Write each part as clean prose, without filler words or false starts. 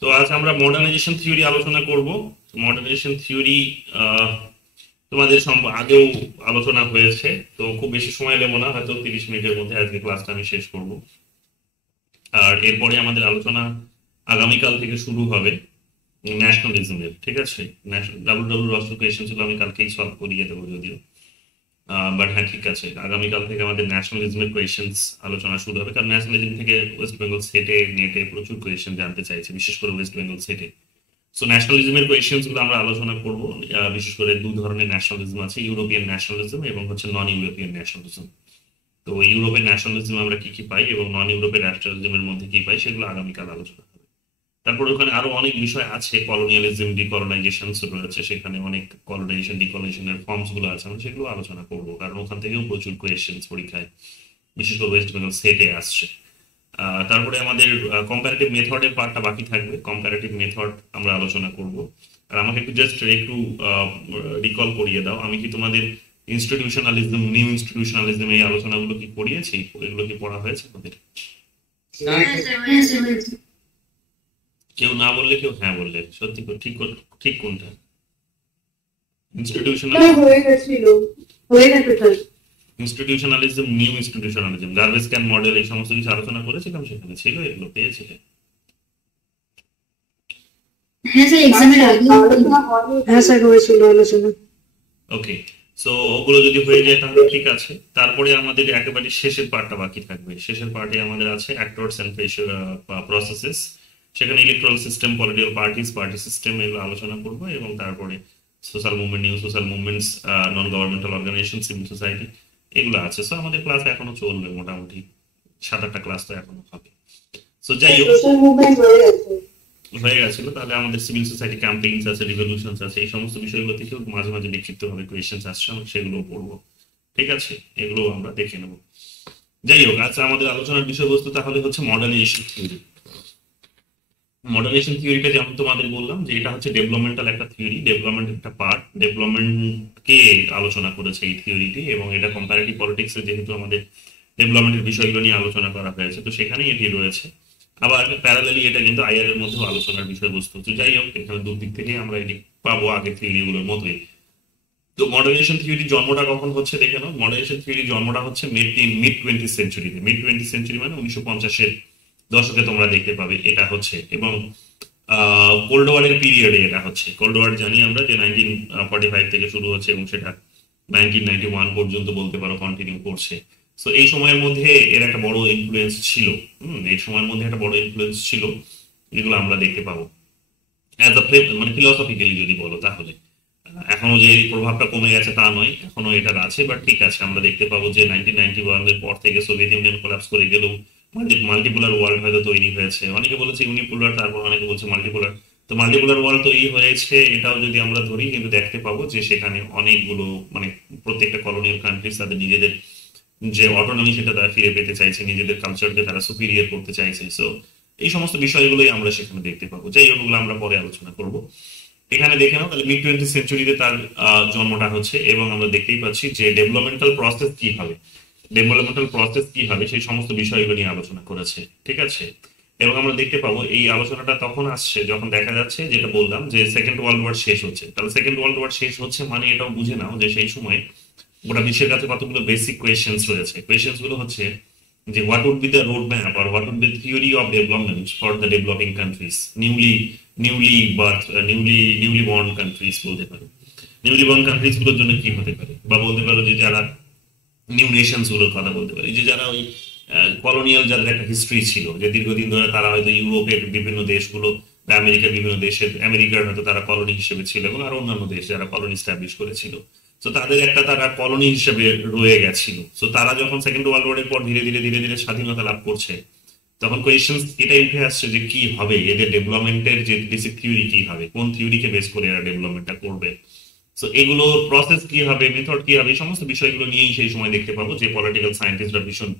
তো আজ আমরা মডার্নাইজেশন থিওরি আলোচনা করব। মডার্নাইজেশন থিওরি তোমাদের আগেও আলোচনা হয়েছে, তো খুব বেশি সময় নেব না, হয়তো 30 মিনিটের মধ্যে আজকে ক্লাসটা আমি শেষ করব। আর এরপরে আমাদের আলোচনা আগামীকাল থেকে শুরু হবে ন্যাশনালিজমের। ঠিক আছে, ডাব্লু ডাব্লু রস কোয়েশ্চেন ছিল, আমি কালকেই সলভ করিয়ে দেবো যদিও। বাট হ্যাঁ, ঠিক আছে, আগামীকাল থেকে আমাদের ন্যাশনালিজমের কোয়েশ্চেন্স আলোচনা শুরু হবে, কারণ ন্যাশনালিজম থেকে ওয়েস্ট বেঙ্গল সেটে নেটে প্রচুর কোয়েশ্চেন জানতে চাইছে, বিশেষ করে ওয়েস্ট বেঙ্গল সেটে। সো ন্যাশনালিজমের কোয়েশ্চেন্স গুলো আমরা আলোচনা করব। বিশেষ করে দু ধরনের ন্যাশনালিজম আছে, ইউরোপিয়ান ন্যাশনালিজম এবং হচ্ছে নন ইউরোপিয়ান ন্যাশনালিজম। তো ইউরোপের ন্যাশনালিজম আমরা কি কি পাই এবং নন ইউরোপের ন্যাশনালিজমের মধ্যে কি পাই সেগুলো আগামীকাল আলোচনা হবে। তারপর ওখানে আরো অনেক বিষয় আছে, কলোনিয়ালিজম, ডিকলোনাইজেশন রয়েছে, সেখানে অনেক কলোনাইজেশন ডিকলোনাইজেশনের ফর্মস গুলো আছে, আমরা সেগুলো আলোচনা করবো, কারণ ওখান থেকেও প্রচুর কোয়েশ্চেন পরীক্ষায় বিশেষ করে ওয়েস্ট বেঙ্গল সেটে আসছে। তারপরে আমাদের কম্পারেটিভ মেথডের পার্টটা বাকি থাকবে, কম্পারেটিভ মেথড আমরা আলোচনা করব। আর আমাকে একটু রিকল করিয়ে দাও, আমি কি তোমাদের ইনস্টিটিউশনালিজম, নিউ ইনস্টিটিউশনালিজম এই আলোচনাগুলো কি পড়িয়েছি? এগুলো কি পড়া হয়েছে আমাদের? কেউ না বললে কেউ হ্যাঁ বললে, সত্যি ঠিক ঠিক কোনটা? Institutionalism, institutionalism, new institutionalism, garbage can model, এই সমস্ত কিছু আলোচনা করেছিলাম, সেখানে ছিল, এগুলো পেয়েছিলে? হ্যাঁ স্যার, এক্সামের আগে হ্যাঁ স্যার হয়েছিল আলোচনা। ওকে, সো ওগুলো যদি হয়ে যায় তাহলে ঠিক আছে। তারপরে আমাদের একেবারে শেষের পার্টটা বাকি থাকবে। শেষের পার্টে আমাদের আছে অ্যাক্টরস এন্ড প্রসেসেস, সেখানে electoral system, political parties, party system, এগুলো আলোচনা করবো। এবং তারপরে social movement, new social movements, non governmental organisation, civil society, এগুলো আছে। সো আমাদের ক্লাস এখনো চলবে, মোটামুটি 7-8টা ক্লাস তো এখনো হবে। সো যাই হোক, হয়ে গেছিল, তাহলে আমাদের সিভিল সোসাইটি ক্যাম্পেইনস আছে, রিভলিউশনস আছে, এই সমস্ত বিষয়গুলো থেকেও মাঝে মাঝে বিক্ষিপ্ত ভাবে কোয়েশ্চেন্স আসছে, আমরা সেগুলো পড়বো। ঠিক আছে, এগুলো আমরা দেখে নেব। যাই হোক, আচ্ছা, আমাদের আলোচনার বিষয়বস্তু তাহলে হচ্ছে মডার্নাইজেশন থিওরি। মডার্নাইজেশন থিওরিটা যেমন তোমাদের বললাম যে এটা হচ্ছে ডেভেলপমেন্টাল একটা থিওরি, ডেভেলপমেন্ট একটা পার্ট, ডেভেলপমেন্টকে আলোচনা করেছে এই থিওরিটি। এবং এটা কম্পারেটিভ পলিটিক্সে যেহেতু আমাদের ডেভেলপমেন্টের বিষয়গুলো নিয়ে আলোচনা করা হয়েছে, তো সেখানেই এটি রয়েছে। আবার প্যারালালি এটা কিন্তু আইআর এর মধ্যেও আলোচনার বিষয়বস্তু। তো যাই হোক, এখানে দুদিক থেকে আমরা এটি পাবো আগের থিওরিগুলোর মতোই। তো মডার্নাইজেশন থিওরির জন্মটা কখন হচ্ছে দেখে নাও। মডার্নাইজেশন থিওরির জন্মটা হচ্ছে মিড 20 সেঞ্চুরিতে। মিড 20 সেঞ্চুরি মানে 1950-এর দশকে তোমরা দেখতে পাবে এটা হচ্ছে। এবং কোল্ড ওয়ারের পিরিয়ডে এটা হচ্ছে। কোল্ড ওয়ার জানি আমরা যে 1945 থেকে শুরু হচ্ছে এবং সেটা 1991 পর্যন্ত বলতে পারো কন্টিনিউ করছে। সো এই সময়ের মধ্যে এর একটা বড় ইনফ্লুয়েন্স ছিল। এই সময়ের মধ্যে একটা বড় ইনফ্লুয়েন্স ছিল, যেগুলো আমরা দেখতে পাবো অ্যাজ আ মানে ফিলোসফিক্যালি যদি বলো তাহলে। এখনো যে এই প্রভাবটা কমে গেছে তা নয়, এখনো এটার আছে, বাট ঠিক আছে, আমরা দেখতে পাবো যে 1991 এর পর থেকে সোভিয়েত ইউনিয়ন কোলাপস করে গেলেও মাল্টিপোলার ওয়ার্ল্ড হয়তো তৈরি হয়েছে। অনেকে বলেছে ইউনিপোলার, তারপর অনেকে বলছে মাল্টিপোলার। তো মাল্টিপোলার ওয়ার্ল্ড তৈরি হয়েছে এটাও যদি আমরা ধরি, কিন্তু দেখতে পাবো যে সেখানে অনেকগুলো মানে প্রত্যেকটা কলোনিয়াল কান্ট্রিজ তাদের নিজেদের যে অটোনমি সেটা তারা ফিরে পেতে চাইছে, নিজেদের কালচারকে তারা সুপিরিয়র করতে চাইছে। সো এই সমস্ত বিষয়গুলোই আমরা সেখানে দেখতে পাবো। যাই হোক, ওগুলো আমরা পরে আলোচনা করব। এখানে দেখে নাও, তাহলে মিড 20 সেঞ্চুরিতে তার জন্মটা হচ্ছে। এবং আমরা দেখতেই পাচ্ছি যে ডেভেলপমেন্টাল প্রসেস কি হবে, ডেভেলপমেন্টাল প্রসেস কি হবে সেই সমস্ত বিষয়গুলো নিয়ে আলোচনা করেছে। ঠিক আছে, এবং আমরা দেখতে পাবো এই আলোচনাটা তখন আসছে যখন দেখা যাচ্ছে, যেটা বললাম যে সেকেন্ড ওয়ার্ল্ড ওয়ার শেষ হচ্ছে। তাহলে সেকেন্ড ওয়ার্ল্ড ওয়ার শেষ হচ্ছে মানে এটাও বুঝে নাও যে সেই সময় গোটা বিশ্বের কাছে কতগুলো বেসিক কোয়েশ্চেন্স রয়েছে। কোয়েশ্চেন্স গুলো হচ্ছে যে what would be the road map or what would be theory of development for the developing countries, newly born countries বলতে পারো। নিউলি বর্ন কান্ট্রিজ গুলোর জন্য কি হতে পারে, বা বলতে পারো যে যারা নিউ নেশনস গুলোর কথা বলতে পারি, যে যারা ওই কলোনিয়াল, যাদের একটা হিস্ট্রি ছিল, যে দীর্ঘদিন ধরে তারা হয়তো ইউরোপের বিভিন্ন দেশগুলো বা আমেরিকার বিভিন্ন দেশের, আমেরিকার হয়তো তারা কলোনি হিসেবে ছিল, এবং আরো অন্যান্য দেশ যারা কলোনি স্ট্যাবলিশ করেছিল। তো তাদের একটা তারা কলোনি হিসেবে রয়ে গেছিল। তো তারা যখন সেকেন্ড ওয়ার্ল্ড ওয়ারের পর ধীরে ধীরে ধীরে ধীরে স্বাধীনতা লাভ করছে, তখন কোয়েশ্চেন এটাই উঠে আসছে যে কি হবে এদের ডেভেলপমেন্টের, যে বেসিক থিওরি কি হবে, কোন থিওরিকে বেস করে এরা ডেভেলপমেন্টটা করবে। সো এগুলো প্রসেস কি হবে, মেথড কি হবে, এই সমস্ত বিষয়গুলো নিয়েই সেই সময় দেখতে পাবো যে পলিটিক্যাল সায়েন্টিস্টরা ভীষণ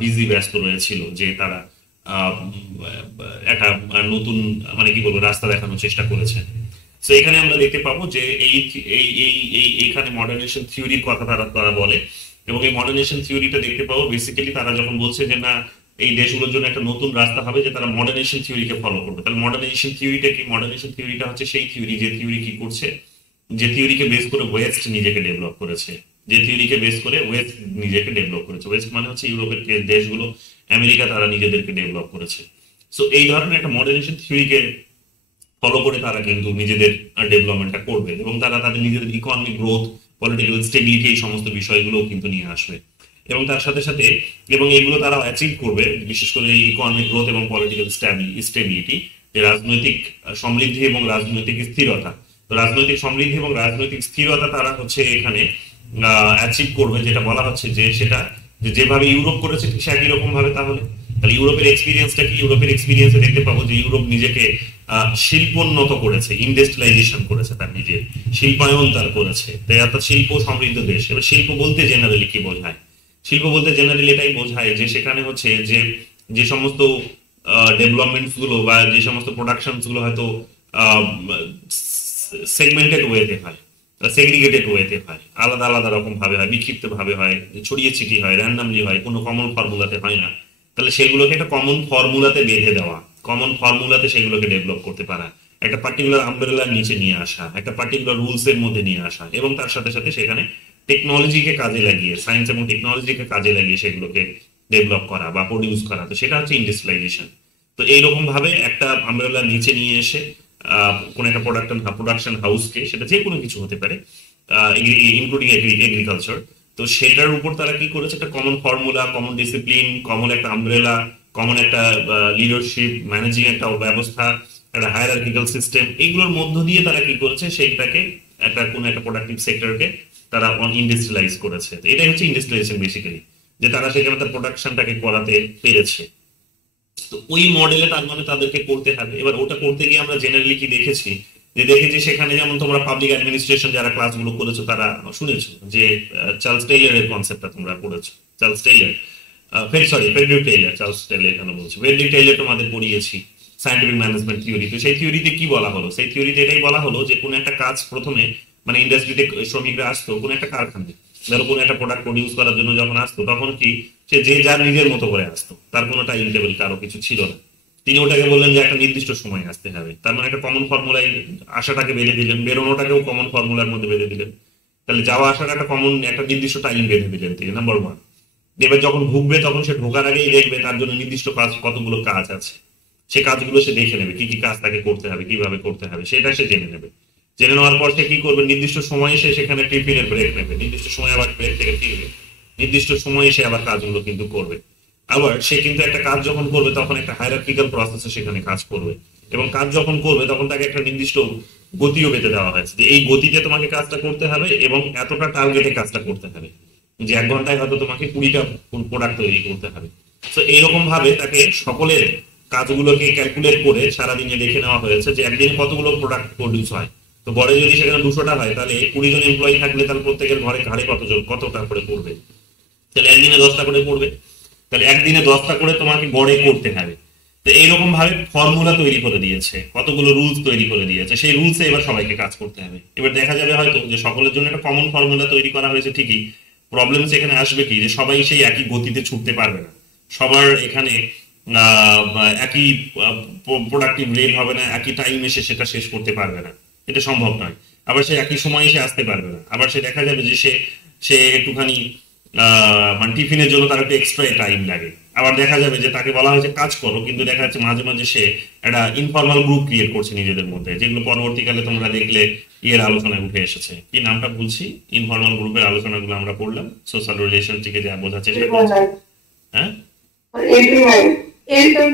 বিজি, ব্যস্ত রয়েছিল, যে তারা একটা নতুন মানে কি বলবো রাস্তা দেখানোর চেষ্টা করেছে। তো এখানে আমরা দেখতে পাবো যে এই এই এই এই এইখানে মডার্নাইজেশন থিওরির কথা তারা তারা বলে। এবং এই মডার্নাইজেশন থিওরিটা দেখতে পাবো বেসিক্যালি তারা যখন বলছে যে না, এই দেশগুলোর জন্য একটা নতুন রাস্তা হবে যে তারা মডার্নাইজেশন থিওরিকে ফলো করবে। তাহলে মডার্নাইজেশন থিওরিটা কি? মডার্নাইজেশন থিওরিটা হচ্ছে সেই থিওরি যে থিওরি কি করছে, যে থিওরিকে বেস করে ওয়েস্ট নিজেকে ডেভেলপ করেছে, যে থিওরিকে বেস করে ওয়েস্ট নিজেকে ডেভেলপ করেছে। ওয়েস্ট মানে হচ্ছে ইউরোপের দেশগুলো, আমেরিকা, তারা নিজেদেরকে ডেভেলপ করেছে। সো এই ধরনের একটা মডার্নাইজেশন থিওরিকে ফলো করে তারা কিন্তু নিজেদের ডেভেলপমেন্টটা করবে এবং তারা তাদের নিজেদের ইকোনমিক গ্রোথ, পলিটিক্যাল স্টেবিলিটি, এই সমস্ত বিষয়গুলো কিন্তু নিয়ে আসবে। এবং তার সাথে সাথে এবং এগুলো তারা অ্যাচিভ করবে, বিশেষ করে ইকোনমিক গ্রোথ এবং পলিটিক্যাল স্টেবিলিটি, যে রাজনৈতিক সমৃদ্ধি এবং রাজনৈতিক স্থিরতা। তো রাজনৈতিক সমৃদ্ধি এবং রাজনৈতিক স্থিরতা তারা হচ্ছে এখানে অ্যাচিভ করবে, যেটা বলা হচ্ছে যে সেটা যেভাবে ইউরোপ করেছে ঠিক একই রকম ভাবে। তাহলে ইউরোপের এক্সপিরিয়েন্সটা কি? ইউরোপের এক্সপিরিয়েন্সে দেখতে পাবো যে ইউরোপ নিজেকে শিল্পোন্নত করেছে, ইন্ডাস্ট্রিয়ালাইজেশন করেছে, তার নিজের শিল্পায়ন তার করেছে, তাই অর্থাৎ শিল্প সমৃদ্ধ দেশ। এবার শিল্প বলতে জেনারেলি কি বোঝায়? শিল্প বলতে জেনারেলি এটাই বোঝায় যে সেখানে হচ্ছে যে যে সমস্ত ডেভেলপমেন্টস গুলো বা যে সমস্ত প্রোডাকশনস গুলো হয়তো সেগমেন্টেড ওয়েতে হয়, সেগ্রিগেটেড ওয়েতে হয়, আলাদা আলাদা রকম ভাবে হয়, বিক্ষিপ্ত ভাবে হয়, ছড়িয়ে ছিটিয়ে হয়, র্যান্ডামলি হয়, কোনো কমন ফর্মুলাতে হয় না। তাহলে সেগুলোকে একটা কমন ফর্মুলাতে বেঁধে দেওয়া, কমন ফর্মুলাতে সেগুলোকে ডেভেলপ করতে পারা, একটা পার্টিকুলার আমব্রেলার নিচে নিয়ে আসা, একটা পার্টিকুলার রুলস এর মধ্যে নিয়ে আসা, এবং তার সাথে সাথে সেখানে টেকনোলজিকে কাজে লাগিয়ে, সায়েন্স এবং টেকনোলজিকে কাজে লাগিয়ে সেগুলোকে ডেভেলপ করা বা প্রডিউস করা, তো সেটা হচ্ছে ইন্ডাস্ট্রিয়ালাইজেশন। তো এইরকম ভাবে একটা আমব্রেলার নিচে নিয়ে এসে কোন একটা প্রোডাকশন হাউসকে, সেটা যে কোনো কিছু হতে পারে, ইনক্লুডিং এগ্রিকালচার, তো সেটার উপর তারা কি করেছে, একটা common formula, common discipline, common একটা আমব্রেলা, কমন একটা লিডারশিপ, ম্যানেজিং একটা ব্যবস্থা, একটা হায়ারার্কিক্যাল সিস্টেম, এইগুলোর মধ্য দিয়ে তারা কি করেছে, সেইটাকে একটা কোন একটা প্রোডাক্টিভ সেক্টরকে তারা ইন্ডাস্ট্রিয়ালাইজ করেছে। তো এটাই হচ্ছে ইন্ডাস্ট্রিয়ালাইজেশন বেসিক্যালি, যে তারা সেখানে তার প্রোডাকশনটাকে করাতে পেরেছে। তো ওই মডেলে তার মানে তাদেরকে করতে হবে। এবার ওটা করতে গিয়ে আমরা জেনারেলি কি দেখেছি, যে দেখেছি সেখানে যেমন তোমরা পাবলিক অ্যাডমিনিস্ট্রেশন যারা ক্লাসগুলো করেছো তারা শুনেছো যে চার্লস টেইলরের কনসেপ্টটা তোমরা পড়েছো। Charles Taylor, Frederick Taylor, Charles Taylor কেন বলছি, ফ্রেডরিক টেইলর তোমাদের পড়িয়েছি সায়েন্টিফিক ম্যানেজমেন্ট থিওরি। তো সেই থিওরিতে কি বলা হলো? সেই থিওরিতে এটাই বলা হলো যে কোনো একটা কাজ প্রথমে, মানে ইন্ডাস্ট্রিতে শ্রমিকরা আসতো কোনো একটা কারখানায়, ধরো কোনো একটা প্রোডাক্ট প্রডিউস করার জন্য যখন আসতো, তখন কি সে যে যার নিজের মতো করে আসতো, তার কোনো টাইম টেবিল কারো কিছু ছিল না। তিনি ওটাকে বললেন যে একটা নির্দিষ্ট সময় আসতে হবে, তার মানে একটা কমন ফর্মুলায় আসাটাকে বেঁধে দিলেন, বেরোনোটাকেও কমন ফর্মুলার মধ্যে বেঁধে দিলেন। তাহলে যাওয়া আসাটা একটা কমন, একটা নির্দিষ্ট টাইম বেঁধে দিলেন তিনি, নাম্বার ওয়ান। এবার যখন ঢুকবে তখন সে ঢোকার আগেই দেখবে তার জন্য নির্দিষ্ট কাজ, কতগুলো কাজ আছে, সে কাজগুলো সে দেখে নেবে, কি কি কাজ তাকে করতে হবে, কিভাবে করতে হবে, সেটা সে জেনে নেবে। জেনে নেওয়ার পর সে কি করবে, নির্দিষ্ট সময়ে সে সেখানে টিফিনের ব্রেক নেবে, নির্দিষ্ট সময় আবার ব্রেক থেকে ফিরবে, নির্দিষ্ট সময়ে সে আবার কাজগুলো কিন্তু করবে। আবার সে কিন্তু একটা কাজ যখন করবে তখন একটা হায়ারার্কিক্যাল প্রসেসে সেখানে কাজ করবে, এবং কাজ যখন করবে তখন তাকে একটা নির্দিষ্ট গতিও বেঁধে দেওয়া হয়েছে, যে এই গতিতে তোমাকে কাজটা করতে হবে এবং এতটা টার্গেটে কাজটা করতে হবে, যে 1 ঘন্টায় হয়তো তোমাকে 20টা প্রোডাক্ট তৈরি করতে হবে। তো এইরকম ভাবে তাকে সকলের কাজগুলোকে ক্যালকুলেট করে সারাদিনে দেখে নেওয়া হয়েছে যে একদিনে কতগুলো প্রোডাক্ট প্রডিউস হয়। তো গড়ে যদি সেখানে 200টা হয়, তাহলে 20 জন এমপ্লয়ি থাকলে তাহলে প্রত্যেকের ঘরে ঘাড়ে কতটা করে পড়বে, তাহলে একদিনে 10টা করে পড়বে, তাহলে একদিনে 10টা করে তোমাকে গড়ে করতে হবে। তো এইরকম ভাবে ফর্মুলা তৈরি করে দিয়েছে, কতগুলো রুলস তৈরি করে দিয়েছে, সেই রুলসে এবার সবাইকে কাজ করতে হবে। এবার দেখা যাবে হয়তো যে সকলের জন্য একটা কমন ফর্মুলা তৈরি করা হয়েছে ঠিকই, প্রবলেম সেখানে আসবে কি, যে সবাই সেই একই গতিতে ছুটতে পারবে না, সবার এখানে একই প্রোডাক্টিভ রেট হবে না, একই টাইম এসে সেটা শেষ করতে পারবে না, এটা সম্ভব নয়। আবার সে একই সময় এসে আসতে পারবে না, আবার সে দেখা যাবে যে সে সে একটুখানি মানে টিফিনের জন্য তার একটু এক্সট্রা টাইম লাগে। আবার দেখা যাবে যে তাকে বলা হয়েছে কাজ করো, কিন্তু দেখা যাচ্ছে মাঝে মাঝে সে একটা ইনফর্মাল গ্রুপ ক্রিয়েট করছে নিজেদের মধ্যে, যেগুলো পরবর্তীকালে তোমরা দেখলে আলোচনায় উঠে এসেছে। কি নামটা বলছি, ইনফর্মাল গ্রুপের আলোচনাগুলো আমরা পড়লাম, সোশ্যাল রিলেশনটিকে যা বোঝার চেষ্টা করছি। হ্যাঁ, এলটন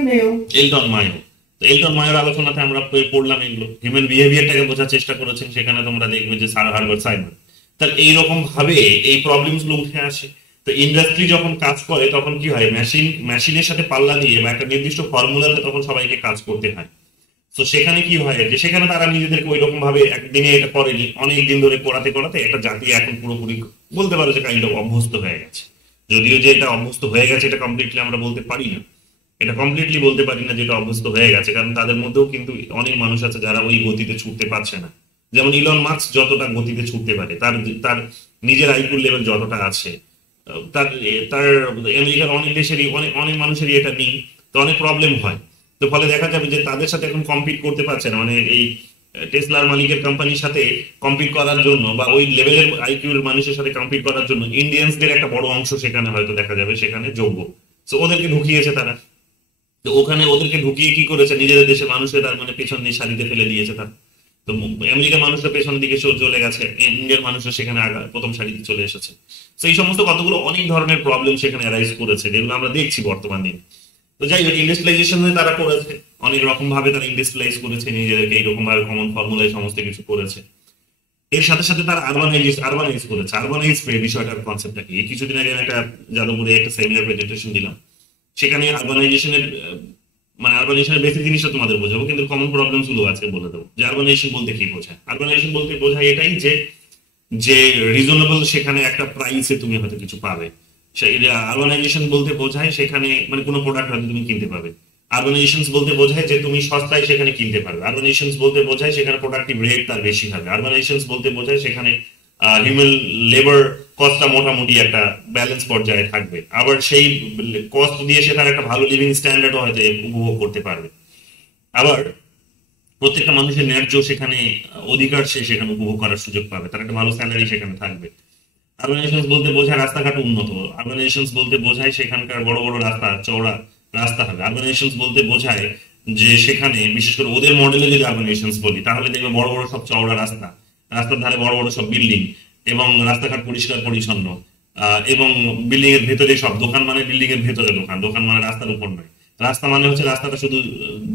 মায়ো। তো এলটন মায়োর আলোচনাতে আমরা পড়লাম এগুলো, হিউম্যান বিহেভিয়ারটাকে বোঝার চেষ্টা করেছেন, সেখানে তোমরা দেখবে যে স্যার হার্বার্ট সাইমন। তাহলে এইরকম ভাবে এই প্রবলেমস গুলো উঠে আসে। তো ইন্ডাস্ট্রি যখন কাজ করে তখন কি হয়, মেশিনের সাথে পাল্লা দিয়ে বা একটা নির্দিষ্ট ফর্মুলাতে তখন সবাইকে কাজ করতে হয়। তো সেখানে কি হয়, যে সেখানে তারা নিজেদেরকে ওই রকম ভাবে একদিনে এটা করেনি, অনেক দিন ধরে করাতে করাতে একটা জাতি এখন পুরোপুরি বলতে পারো যে কাইন্ড অফ অভ্যস্ত হয়ে গেছে। যদিও যে এটা অভ্যস্ত হয়ে গেছে এটা কমপ্লিটলি আমরা বলতে পারি না, এটা কমপ্লিটলি বলতে পারি না যেটা অভ্যস্ত হয়ে গেছে, কারণ তাদের মধ্যেও কিন্তু অনেক মানুষ আছে যারা ওই গতিতে ছুটতে পারছে না। যেমন ইলন মাস্ক যতটা গতিতে ছুটতে পারে, তার তার নিজের আইকিউ লেভেল যতটা আছে, তার তার আমেরিকার অনেক দেশেরই অনেক অনেক মানুষেরই এটা নেই, তো অনেক প্রবলেম হয়। তো ফলে দেখা যাবে যে তাদের সাথে এখন কম্পিট করতে পারছে না, মানে এই টেসলার মালিকের কোম্পানির সাথে কম্পিট করার জন্য বা ওই লেভেলের আইকিউর মানুষের সাথে কম্পিট করার জন্য ইন্ডিয়ানসদের একটা বড় অংশ সেখানে হয়তো দেখা যাবে সেখানে যোগ্য। তো ওদেরকে ঢুকিয়েছে তারা। তো ওখানে ওদেরকে ঢুকিয়ে কি করেছে, নিজেদের দেশের মানুষকে তার মানে পেছন দিয়ে সারিতে ফেলে দিয়েছে তারা। তো আমেরিকার মানুষরা পেছনের দিকে চলে গেছে, ইন্ডিয়ার মানুষরা সেখানে প্রথম সারিতে চলে এসেছে। তো এই সমস্ত কতগুলো অনেক ধরনের প্রবলেম সেখানে অ্যারাইজ করেছে, যেগুলো আমরা দেখছি বর্তমান দিনে। তো যাই হোক, ইন্ডাস্ট্রিয়ালাইজেশন তারা করেছে, অনেক রকম ভাবে তারা ইন্ডাস্ট্রিয়ালাইজ করেছে নিজেদেরকে, এইরকম ভাবে কমন ফর্মুলায় সমস্ত কিছু করেছে। এর সাথে সাথে তারা আরবানাইজ করেছে। আরবানাইজ বিষয়টার কনসেপ্টটা কি, এই কিছুদিন আগে আমি একটা যাদবপুরে একটা সেমিনার প্রেজেন্টেশন দিলাম, সেখানে আরবানাইজেশনের মানে আরবানাইজেশনের বেসিক জিনিসটা তোমাদের বোঝাবো, কিন্তু কমন প্রবলেমস গুলো আজকে বলে দেবো যে আরবানাইজেশন বলতে কি বোঝায়। আরবানাইজেশন বলতে বোঝায় এটাই যে যে রিজনেবল সেখানে একটা প্রাইসে তুমি হয়তো কিছু পাবে। সেই আরবানাইজেশন বলতে বোঝায় সেখানে মানে কোনো প্রোডাক্ট হয়তো তুমি কিনতে পাবে। আরবানাইজেশন বলতে বোঝায় যে তুমি সস্তায় সেখানে কিনতে পারবে। আরবানাইজেশন বলতে বোঝায় সেখানে প্রোডাক্টিভ রেট তার বেশি হবে। আরবানাইজেশন বলতে বোঝায় সেখানে হিউম্যান লেবার কস্টটা মোটামুটি একটা ব্যালেন্স পর্যায়ে থাকবে, আবার সেই কস্ট দিয়ে সে তার একটা ভালো লিভিং স্ট্যান্ডার্ডও হয়তো উপভোগ করতে পারবে। আবার প্রত্যেকটা মানুষের ন্যায্য সেখানে অধিকার সে সেখানে উপভোগ করার সুযোগ পাবে, তার একটা ভালো স্যালারি সেখানে থাকবে। আরবানাইজেশন বলতে বোঝায় রাস্তাঘাট উন্নত। আরবানাইজেশন বলতে বোঝায় সেখানকার বড় বড় রাস্তা, চওড়া রাস্তা হবে। আরবানাইজেশন বলতে বোঝায় যে সেখানে বিশেষ করে ওদের মডেলে যদি আরবানাইজেশন বলি তাহলে দেখবে বড় বড় সব চওড়া রাস্তা, রাস্তার ধারে বড় বড় সব বিল্ডিং এবং রাস্তাঘাট পরিষ্কার পরিচ্ছন্ন, এবং বিল্ডিং এর ভেতরে সব দোকান, মানে বিল্ডিং এর ভেতরে দোকান, দোকান মানে রাস্তার উপর নয়। রাস্তা মানে হচ্ছে রাস্তাটা শুধু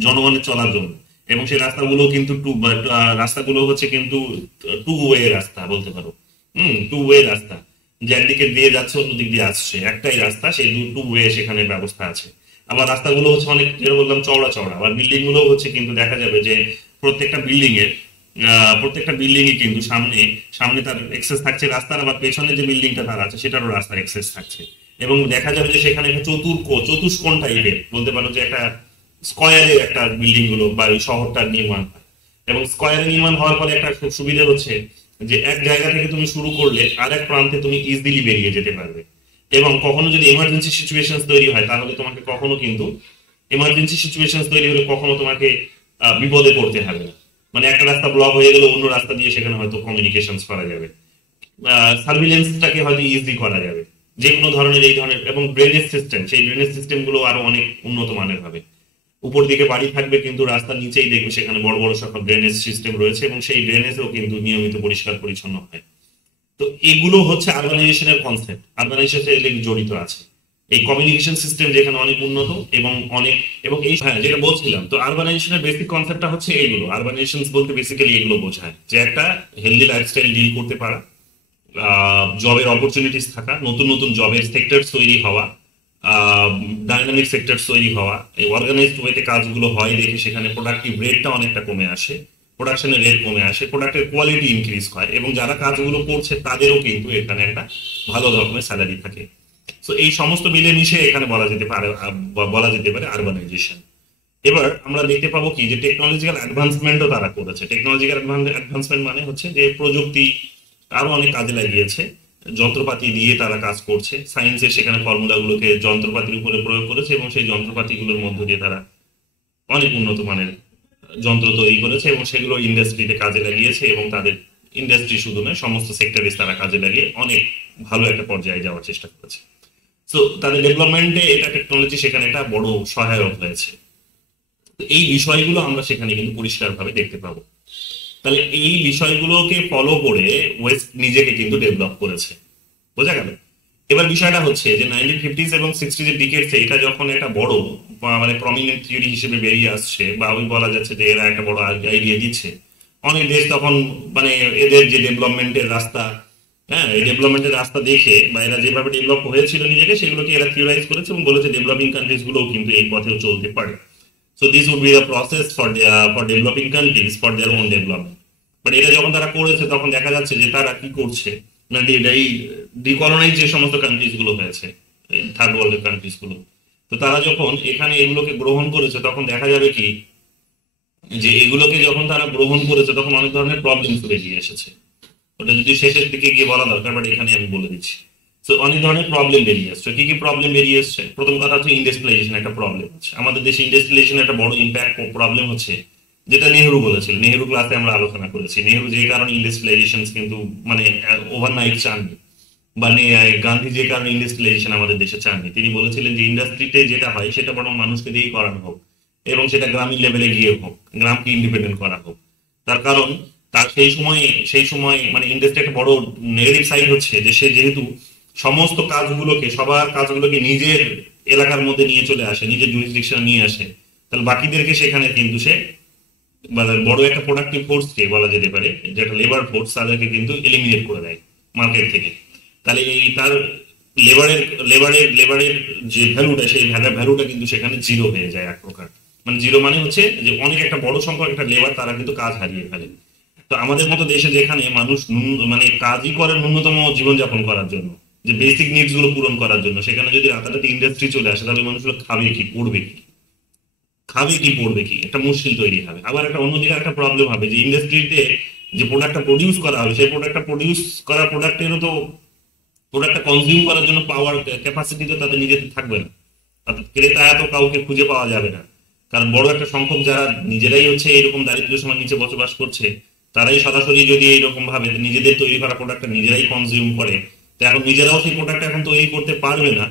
জনগণের চলার জন্য, এবং সেই রাস্তাগুলো কিন্তু রাস্তাগুলো হচ্ছে কিন্তু টু ওয়ে রাস্তা বলতে পারো। টু ওয়ে রাস্তা, যে একদিকে দিয়ে যাচ্ছে অন্য দিক দিয়ে আসছে, একটাই রাস্তা, সেই টু ওয়ে সেখানে ব্যবস্থা আছে। আবার রাস্তাগুলো হচ্ছে অনেক, যেটা বললাম, চওড়া চওড়া। আবার বিল্ডিং গুলো হচ্ছে কিন্তু দেখা যাবে যে প্রত্যেকটা বিল্ডিং এর প্রত্যেকটা বিল্ডিং এ কিন্তু সামনে সামনে তার এক্সেস থাকছে রাস্তার, আবার পেছনে যে বিল্ডিংটা তার আছে সেটারও রাস্তার এক্সেস থাকছে। এবং দেখা যাবে যে সেখানে একটা চতুষ্কোণ টাইপের বলতে পারো যে একটা স্কয়ারের একটা বিল্ডিং গুলো বা ওই শহরটার নির্মাণ হয়। এবং স্কয়ারে নির্মাণ হওয়ার ফলে একটা খুব সুবিধা হচ্ছে যে এক জায়গা থেকে তুমি শুরু করলে আর এক প্রান্তে তুমি ইজিলি বেরিয়ে যেতে পারবে। এবং কখনো যদি এমার্জেন্সি সিচুয়েশন তৈরি হয় তাহলে তোমাকে কখনো কিন্তু এমার্জেন্সি সিচুয়েশন তৈরি হলে কখনো তোমাকে বিপদে পড়তে হবে না। মানে একটা রাস্তা ব্লক হয়ে গেলে অন্য রাস্তা দিয়ে সেখানে হয়তো কমিউনিকেশন করা যাবে, সার্ভিলেন্সটাকে হয়তো ইজি করা যাবে, যে কোনো ধরনের এই ধরনের। এবং ড্রেনেজ সিস্টেম, সেই ড্রেনেজ সিস্টেম গুলো আরো অনেক উন্নত মানের হবে। উপর দিকে বাড়ি থাকবে কিন্তু রাস্তার নিচেই দেখবে সেখানে বড় বড় সব ড্রেনেজ সিস্টেম রয়েছে, এবং সেই ড্রেনেজও কিন্তু নিয়মিত পরিষ্কার পরিচ্ছন্ন হয়। তো এগুলো হচ্ছে আরবানাইজেশনের কনসেপ্ট, আরবানাইজেশনের সাথে জড়িত আছে। এই কমিউনিকেশন সিস্টেম যেখানে অনেক উন্নত এবং অনেক, এবং এই হ্যাঁ যেটা বলছিলাম, তো আরবানাইজেশনের বেসিক কনসেপ্টটা হচ্ছে এইগুলো। আরবানাইজেশন বলতে বেসিক্যালি এগুলো বোঝায় যে একটা হেলদি লাইফস্টাইল ডিল করতে পারা, জবের অপরচুনিটিস থাকা, নতুন নতুন জবের সেক্টর তৈরি হওয়া, ডাইনামিক সেক্টর তৈরি হওয়া, এই অর্গানাইজড ওয়েতে কাজগুলো হয় দেখে সেখানে প্রোডাক্টিভ রেটটা অনেকটা কমে আসে, প্রোডাকশনের রেট কমে আসে, প্রোডাক্টের কোয়ালিটি ইনক্রিজ হয়, এবং যারা কাজগুলো করছে তাদেরও কিন্তু এখানে একটা ভালো রকমের স্যালারি থাকে। তো এই সমস্ত মিলেমিশে এখানে বলা যেতে পারে আরবানাইজেশন। এবার আমরা দেখতে পাবো কি যে টেকনোলজিক্যাল অ্যাডভান্সমেন্টও তারা করেছে। টেকনোলজিক্যাল অ্যাডভান্সমেন্ট মানে হচ্ছে যে প্রযুক্তি আরো অনেক কাজে লাগিয়েছে, যন্ত্রপাতি দিয়ে তারা কাজ করছে, সায়েন্সের সেখানে ফর্মুলাগুলোকে যন্ত্রপাতির উপরে প্রয়োগ করেছে, এবং সেই যন্ত্রপাতিগুলোর মধ্য দিয়ে তারা অনেক উন্নত মানের যন্ত্র তৈরি করেছে, এবং সেগুলো ইন্ডাস্ট্রিতে কাজে লাগিয়েছে, এবং তাদের ইন্ডাস্ট্রি শুধু নয় সমস্ত সেক্টরে তারা কাজে লাগিয়ে অনেক ভালো একটা পর্যায়ে যাওয়ার চেষ্টা করেছে। তো তাদের ডেভেলপমেন্টে এটা টেকনোলজি সেখানে একটা বড় সহায়ক হয়েছে। তো এই বিষয়গুলো আমরা সেখানে কিন্তু পরিষ্কারভাবে দেখতে পাবো। তাহলে এই বিষয়গুলোকে ফলো করে ওয়েস্ট নিজেকে কিন্তু ডেভেলপ করেছে, বোঝা গেল। এবার বিষয়টা হচ্ছে যে 1950s এবং 60s এর ডিকেডসে এটা যখন একটা বড় মানে প্রমিনেন্ট থিওরি হিসেবে বেরিয়ে আসছে, বা ওই বলা যাচ্ছে যে এরা একটা বড় আইডিয়া দিচ্ছে, অনেক দেশ তখন মানে এদের যে ডেভেলপমেন্টের রাস্তা, হ্যাঁ এই ডেভেলপমেন্টের রাস্তা দেখে বা এরা যেভাবে ডেভেলপ হয়েছিল নিজেকে সেগুলোকে এরা থিওরাইজ করেছে এবং বলেছে ডেভেলপিং কান্ট্রিজ গুলোও কিন্তু এই পথেও চলতে পারে। So this would be the process for developing countries for their own development. But এটা যখন তারা করেছে তখন দেখা যাচ্ছে যে তারা কি করছে না, এই ডিকলোনাইজ যে সমস্ত কান্ট্রিজ গুলো হয়েছে, থার্ড ওয়ার্ল্ডের কান্ট্রিজ গুলো, তো তারা যখন এখানে এগুলোকে গ্রহণ করেছে তখন দেখা যাবে কি যে এগুলোকে যখন তারা গ্রহণ করেছে তখন অনেক ধরনের প্রবলেম বেরিয়ে এসেছে। ওটা যদি শেষের দিকে গিয়ে বলা দরকার, বাট এখানে আমি বলে দিচ্ছি তো অনেক ধরনের প্রবলেম বেরিয়ে আসছে। কি কি প্রবলেম বেরিয়ে আসছে? প্রথম কথা হচ্ছে ইন্ডাস্ট্রিয়ালাইজেশন একটা প্রবলেম আছে আমাদের দেশে। ইন্ডাস্ট্রিয়ালাইজেশন একটা বড় ইম্প্যাক্ট প্রবলেম হচ্ছে, যেটা নেহরু বলেছিল, নেহরু ক্লাসে আমরা আলোচনা করেছি। নেহরু যে কারণে ইন্ডাস্ট্রিয়ালাইজেশন কিন্তু মানে ওভারনাইট চাননি, বা গান্ধী যে কারণে ইন্ডাস্ট্রিয়ালাইজেশন আমাদের দেশে চাননি, তিনি বলেছিলেন যে ইন্ডাস্ট্রিতে যেটা হয় সেটা বরং মানুষকে দিয়েই করানো হোক, এবং সেটা গ্রামীণ লেভেলে গিয়ে হোক, গ্রামকে ইন্ডিপেন্ডেন্ট করা হোক। তার কারণ তার সেই সময় মানে ইন্ডাস্ট্রি একটা বড় নেগেটিভ সাইড হচ্ছে যে সে যেহেতু সমস্ত কাজগুলোকে, সবার কাজগুলোকে নিজের এলাকার মধ্যে নিয়ে চলে আসে, নিজের জুরিসডিকশন নিয়ে আসে, তাহলে বাকিদেরকে সেখানে কিন্তু সে বড় একটা প্রোডাক্টিভ ফোর্স কে বলা যেতে পারে, যেটা লেবার ফোর্স, তাদেরকে কিন্তু এলিমিনেট করে দেয় মার্কেট থেকে। তাহলে এই তার লেবারের লেবারের যে ভ্যালুটা, সেই ভ্যালুটা কিন্তু সেখানে জিরো হয়ে যায় এক প্রকার। মানে জিরো মানে হচ্ছে যে অনেক একটা বড় সংখ্যক একটা লেবার তারা কিন্তু কাজ হারিয়ে ফেলে। তো আমাদের মতো দেশে যেখানে মানুষ মানে কাজই করে ন্যূনতম জীবনযাপন করার জন্য, যে বেসিক নিডস গুলো পূরণ করার জন্য, সেখানে যদি রাতারাতি ইন্ডাস্ট্রি চলে আসে, তাহলে মানুষগুলো খাবে কি, পড়বে কি? খাবে কি, পড়বে কি? একটা মুশকিল তৈরি হবে। আবার একটা অন্যদিকে একটা প্রবলেম হবে যে ইন্ডাস্ট্রিতে যে প্রোডাক্টটা প্রডিউস করা হবে, সেই প্রোডাক্টটা প্রডিউস করা প্রোডাক্টেরও তো, প্রোডাক্টটা কনজিউম করার জন্য পাওয়ার ক্যাপাসিটি তো তাদের নিজেদের থাকবে না, অর্থাৎ ক্রেতা এত কাউকে খুঁজে পাওয়া যাবে না। কারণ বড় একটা সংখ্যক যারা নিজেরাই হচ্ছে এরকম দারিদ্র্য সীমার নিচে বসবাস করছে, তারাই সরাসরি যদি এইরকম ভাবে নিজেদের তৈরি করা প্রোডাক্টটা নিজেরাই কনজিউম করে, তো এখন নিজেরাও সেই প্রোডাক্টটা এখন তৈরি করতে পারবে না।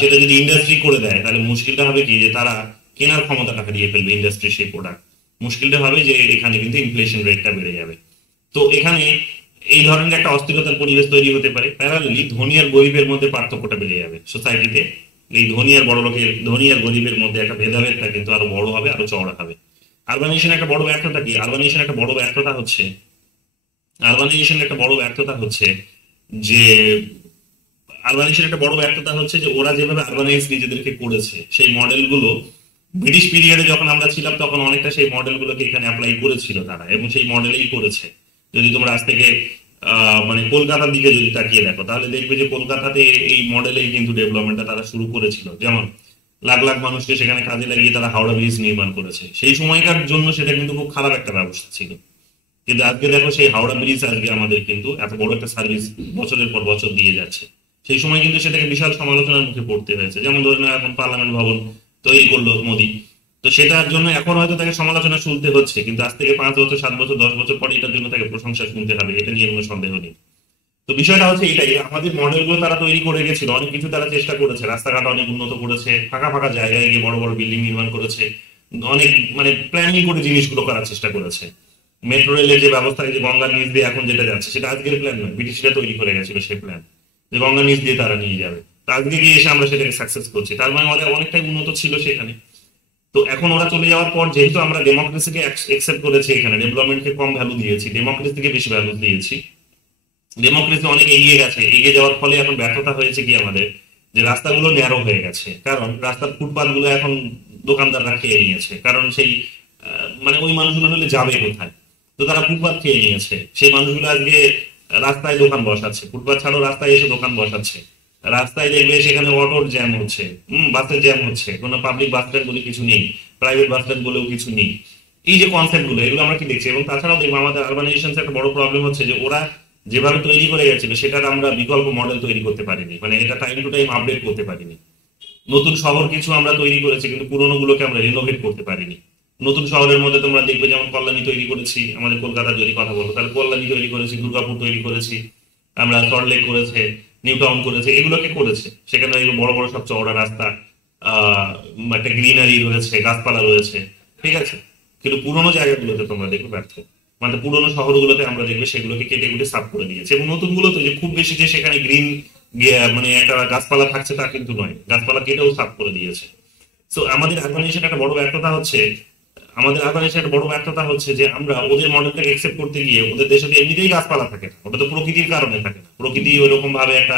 সেটা যদি ইন্ডাস্ট্রি করে দেয়, তাহলে মুশকিলটা হবে কি যে তারা কেনার ক্ষমতাটা হারিয়ে ফেলবে ইন্ডাস্ট্রি সেই প্রোডাক্ট। মুশকিলটা হবে যে এখানে কিন্তু ইনফ্লেশন রেটটা বেড়ে যাবে। তো এখানে এই ধরনের একটা অস্থিরতার পরিবেশ তৈরি হতে পারে। প্যারালি ধনী আর গরিবের মধ্যে পার্থক্যটা বেড়ে যাবে সোসাইটিতে। এই ধনী আর গরিবের মধ্যে একটা ভেদাভেদটা কিন্তু আরো বড় হবে, আরো চওড়া হবে। আরবানাইজেশন একটা বড় ব্যর্থতা কি? আরবানাইজেশন একটা বড় ব্যর্থতা হচ্ছে, যে ওরা যেভাবে আরবানাইজ নিজেদেরকে করেছে, সেই মডেলগুলো ব্রিটিশ পিরিয়ডে যখন আমরা ছিলাম তখন অনেকটা সেই মডেলগুলোকে এখানে অ্যাপ্লাই করেছিল তারা, এবং সেই মডেলেই করেছে। যদি তোমরা আজ থেকে মানে কলকাতার দিকে যদি তাকিয়ে দেখো, তাহলে দেখবে যে কলকাতাতে এই মডেলেই কিন্তু ডেভেলপমেন্টটা তারা শুরু করেছিল। যেমন লাখ লাখ মানুষকে সেখানে কাজে লাগিয়ে তারা হাওড়া ব্রিজ নির্মাণ করেছে। সেই সময়কার জন্য সেটা কিন্তু খুব খারাপ একটা ব্যবস্থা ছিল, কিন্তু আজকে দেখো সেই হাওড়া ব্রিজ আজকে আমাদের কিন্তু এত বড় একটা সার্ভিস বছরের পর বছর দিয়ে যাচ্ছে। সেই সময় কিন্তু সেটাকে বিশাল সমালোচনার মুখে পড়তে হয়েছে। যেমন ধরে নাও এখন পার্লামেন্ট ভবন তৈরি করলো মোদি, তো সেটার জন্য এখন হয়তো তাকে সমালোচনা শুনতে হচ্ছে, কিন্তু আজ থেকে 5 বছর, 7 বছর, 10 বছর পরে এটার জন্য তাকে প্রশংসা শুনতে হবে, এটা নিয়ে কোনো সন্দেহ নেই। তো বিষয়টা হচ্ছে এটাই, আমাদের মডেলগুলো তারা তৈরি করে গেছিল, অনেক কিছু তারা চেষ্টা করেছে, রাস্তাঘাট অনেক উন্নত করেছে, ফাঁকা ফাঁকা জায়গায় গিয়ে বড় বড় বিল্ডিং নির্মাণ করেছে, অনেক মানে প্ল্যানিং করে জিনিসগুলো করার চেষ্টা করেছে। মেট্রো রেলের যে ব্যবস্থা, এই যে গঙ্গার নিচ দিয়ে এখন যেটা যাচ্ছে, সেটা আজকের প্ল্যান নয়, ব্রিটিশরা তৈরি করে গেছিল সেই প্ল্যান, যে গঙ্গার নিচ দিয়ে তারা নিয়ে যাবে। তো আজকে গিয়ে এসে আমরা সেটাকে সাকসেস করছি, তার মানে আমাদের অনেকটাই উন্নত ছিল সেখানে। তো এখন ওরা চলে যাওয়ার পর, যেহেতু আমরা ডেমোক্রেসিকে অ্যাকসেপ্ট করেছি, এখানে ডেভেলপমেন্টকে কম ভ্যালু দিয়েছি, ডেমোক্রেসিকে বেশি ভ্যালু দিয়েছি, ডেমোক্রেসি অনেক এগিয়ে গেছে। এগিয়ে যাওয়ার ফলে এখন ব্যর্থতা হয়েছে কি আমাদের, যে রাস্তাগুলো ন্যারো হয়ে গেছে, কারণ রাস্তার ফুটপাথ গুলো এখন দোকানদাররা খেয়ে নিয়েছে। কারণ সেই মানে ওই মানুষগুলো হলে যাবে কোথায়? তো তারা ফুটপাথ খেয়ে নিয়েছে। সেই মানুষগুলো আজকে রাস্তায় দোকান বসাচ্ছে, ফুটপাথ ছাড়াও রাস্তায় এসে দোকান বসাচ্ছে। রাস্তায় দেখবে সেখানে অটোর জ্যাম হচ্ছে, বাসের জ্যাম হচ্ছে, কোনো পাবলিক বাস স্ট্যান্ড বলে কিছু নেই, প্রাইভেট বাস স্ট্যান্ড বলেও কিছু নেই। এই যে কনসেপ্ট গুলো, এগুলো আমরা কি দেখছি? এবং তাছাড়াও দেখবো আমাদের আরবানাইজেশন একটা বড় প্রবলেম হচ্ছে যে ওরা যেভাবে তৈরি করে গেছিল সেটার আমরা বিকল্প মডেল তৈরি করতে পারিনি, মানে এটা টাইম টু টাইম আপডেট করতে পারিনি। নতুন শহর কিছু আমরা তৈরি করেছি, কিন্তু পুরোনো গুলোকে আমরা রিনোভেট করতে পারিনি। নতুন শহরের মধ্যে তোমরা দেখবে যেমন কল্যাণী তৈরি করেছি, আমাদের কলকাতার যদি কথা বলো, তাহলে কল্যাণী তৈরি করেছি, দুর্গাপুর তৈরি করেছি আমরা, সল্টলেক করেছে, নিউ টাউন করেছে, এগুলোকে করেছে। সেখানে বড় বড় সব চওড়া রাস্তা, একটা গ্রিনারি রয়েছে, গাছপালা রয়েছে, ঠিক আছে। কিন্তু পুরোনো জায়গাগুলোতে তোমরা দেখবে ব্যর্থ, মানে পুরোনো শহরগুলোতে আমরা দেখবে সেগুলোকে কেটে কুটে সাফ করে দিয়েছে। এবং নতুন গুলোতে যে খুব বেশি যে সেখানে গ্রিন মানে একটা গাছপালা থাকছে তা কিন্তু নয়, গাছপালা কেটেও সাফ করে দিয়েছে। তো আমাদের আরবানাইজেশন একটা বড় ব্যর্থতা হচ্ছে, যে আমরা ওদের মডেলটাকে একসেপ্ট করতে গিয়ে, ওদের দেশে তো এমনিতেই গাছপালা থাকে না, ওটা তো প্রকৃতির কারণে থাকে না, প্রকৃতি ওইরকম ভাবে একটা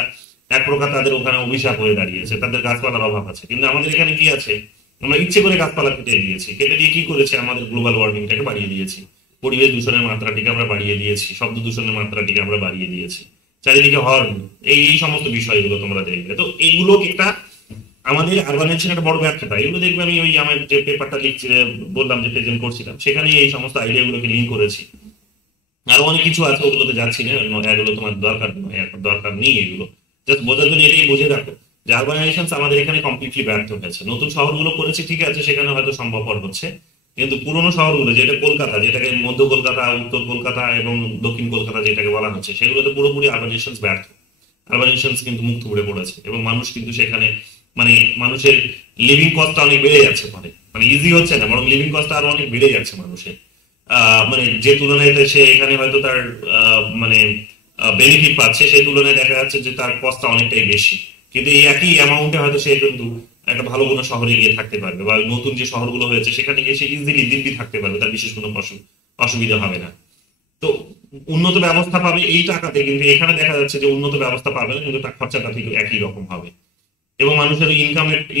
এক প্রকার তাদের ওখানে অভিশাপ হয়ে দাঁড়িয়েছে, তাদের গাছপালার অভাব আছে। কিন্তু আমাদের এখানে কি আছে, আমরা ইচ্ছে করে গাছপালা কেটে দিয়েছি, কেটে দিয়ে কি করেছে, আমাদের গ্লোবাল ওয়ার্মিংটাকে বাড়িয়ে দিয়েছি, পরিবেশ দূষণের মাত্রাটিকে আমরা বাড়িয়ে দিয়েছি, শব্দ দূষণের মাত্রাটিকে আমরা বাড়িয়ে দিয়েছি, চারিদিকে হর্ন, এই সমস্ত বিষয়গুলো তোমরা দেখবে। তো এইগুলো একটা আমাদের আরবানাইজেশন একটা বড় ব্যর্থতা। এগুলো দেখবে আমি ওই আমার যে পেপারটা লিখছি, বললাম যে প্রেজেন্ট করছিলাম, সেখানে এই সমস্ত আইডিয়াগুলোকে লিঙ্ক করেছি। আরো অনেক কিছু আছে, ওগুলোতে যাচ্ছি না, এগুলো তোমার দরকার নয়, দরকার নেই এগুলো। জাস্ট বোঝার জন্য এটাই বুঝে রাখো যে আরবানাইজেশন আমাদের এখানে কমপ্লিটলি ব্যর্থ হয়েছে। নতুন শহরগুলো করেছে ঠিক আছে, সেখানে হয়তো সম্ভবপর হচ্ছে, কিন্তু পুরোনো শহরগুলো যেটা কলকাতা, যেটাকে মধ্য কলকাতা, উত্তর কলকাতা এবং দক্ষিণ কলকাতা যেটাকে বলা হচ্ছে, সেগুলোতে পুরোপুরি আরবানাইজেশন ব্যর্থ। আরবানাইজেশন কিন্তু মুখ থুবড়ে পড়েছে এবং মানুষ কিন্তু সেখানে মানে মানুষের লিভিং কস্টটা অনেক বেড়ে যাচ্ছে, মানে ইজি হচ্ছে না, বরং লিভিং কস্টটা আরো অনেক বেড়ে যাচ্ছে মানুষের। মানে যে তুলনায় সে এখানে হয়তো তার মানে বেনিফিট পাচ্ছে, সেই তুলনায় দেখা যাচ্ছে যে তার কস্টটা অনেকটাই বেশি, কিন্তু এই একই অ্যামাউন্টে হয়তো সে কিন্তু একটা ভালো কোনো শহরে গিয়ে থাকতে পারবে, বা নতুন যে শহরগুলো হয়েছে সেখানে গিয়ে সে ইজিলি দিব্যি থাকতে পারবে, তার বিশেষ কোনো অসুবিধা হবে না। তো উন্নত ব্যবস্থা পাবে এই টাকাতে, কিন্তু এখানে দেখা যাচ্ছে যে উন্নত ব্যবস্থা পাবে না, কিন্তু তার খরচাটা ঠিক একই রকম হবে। এবং মানুষের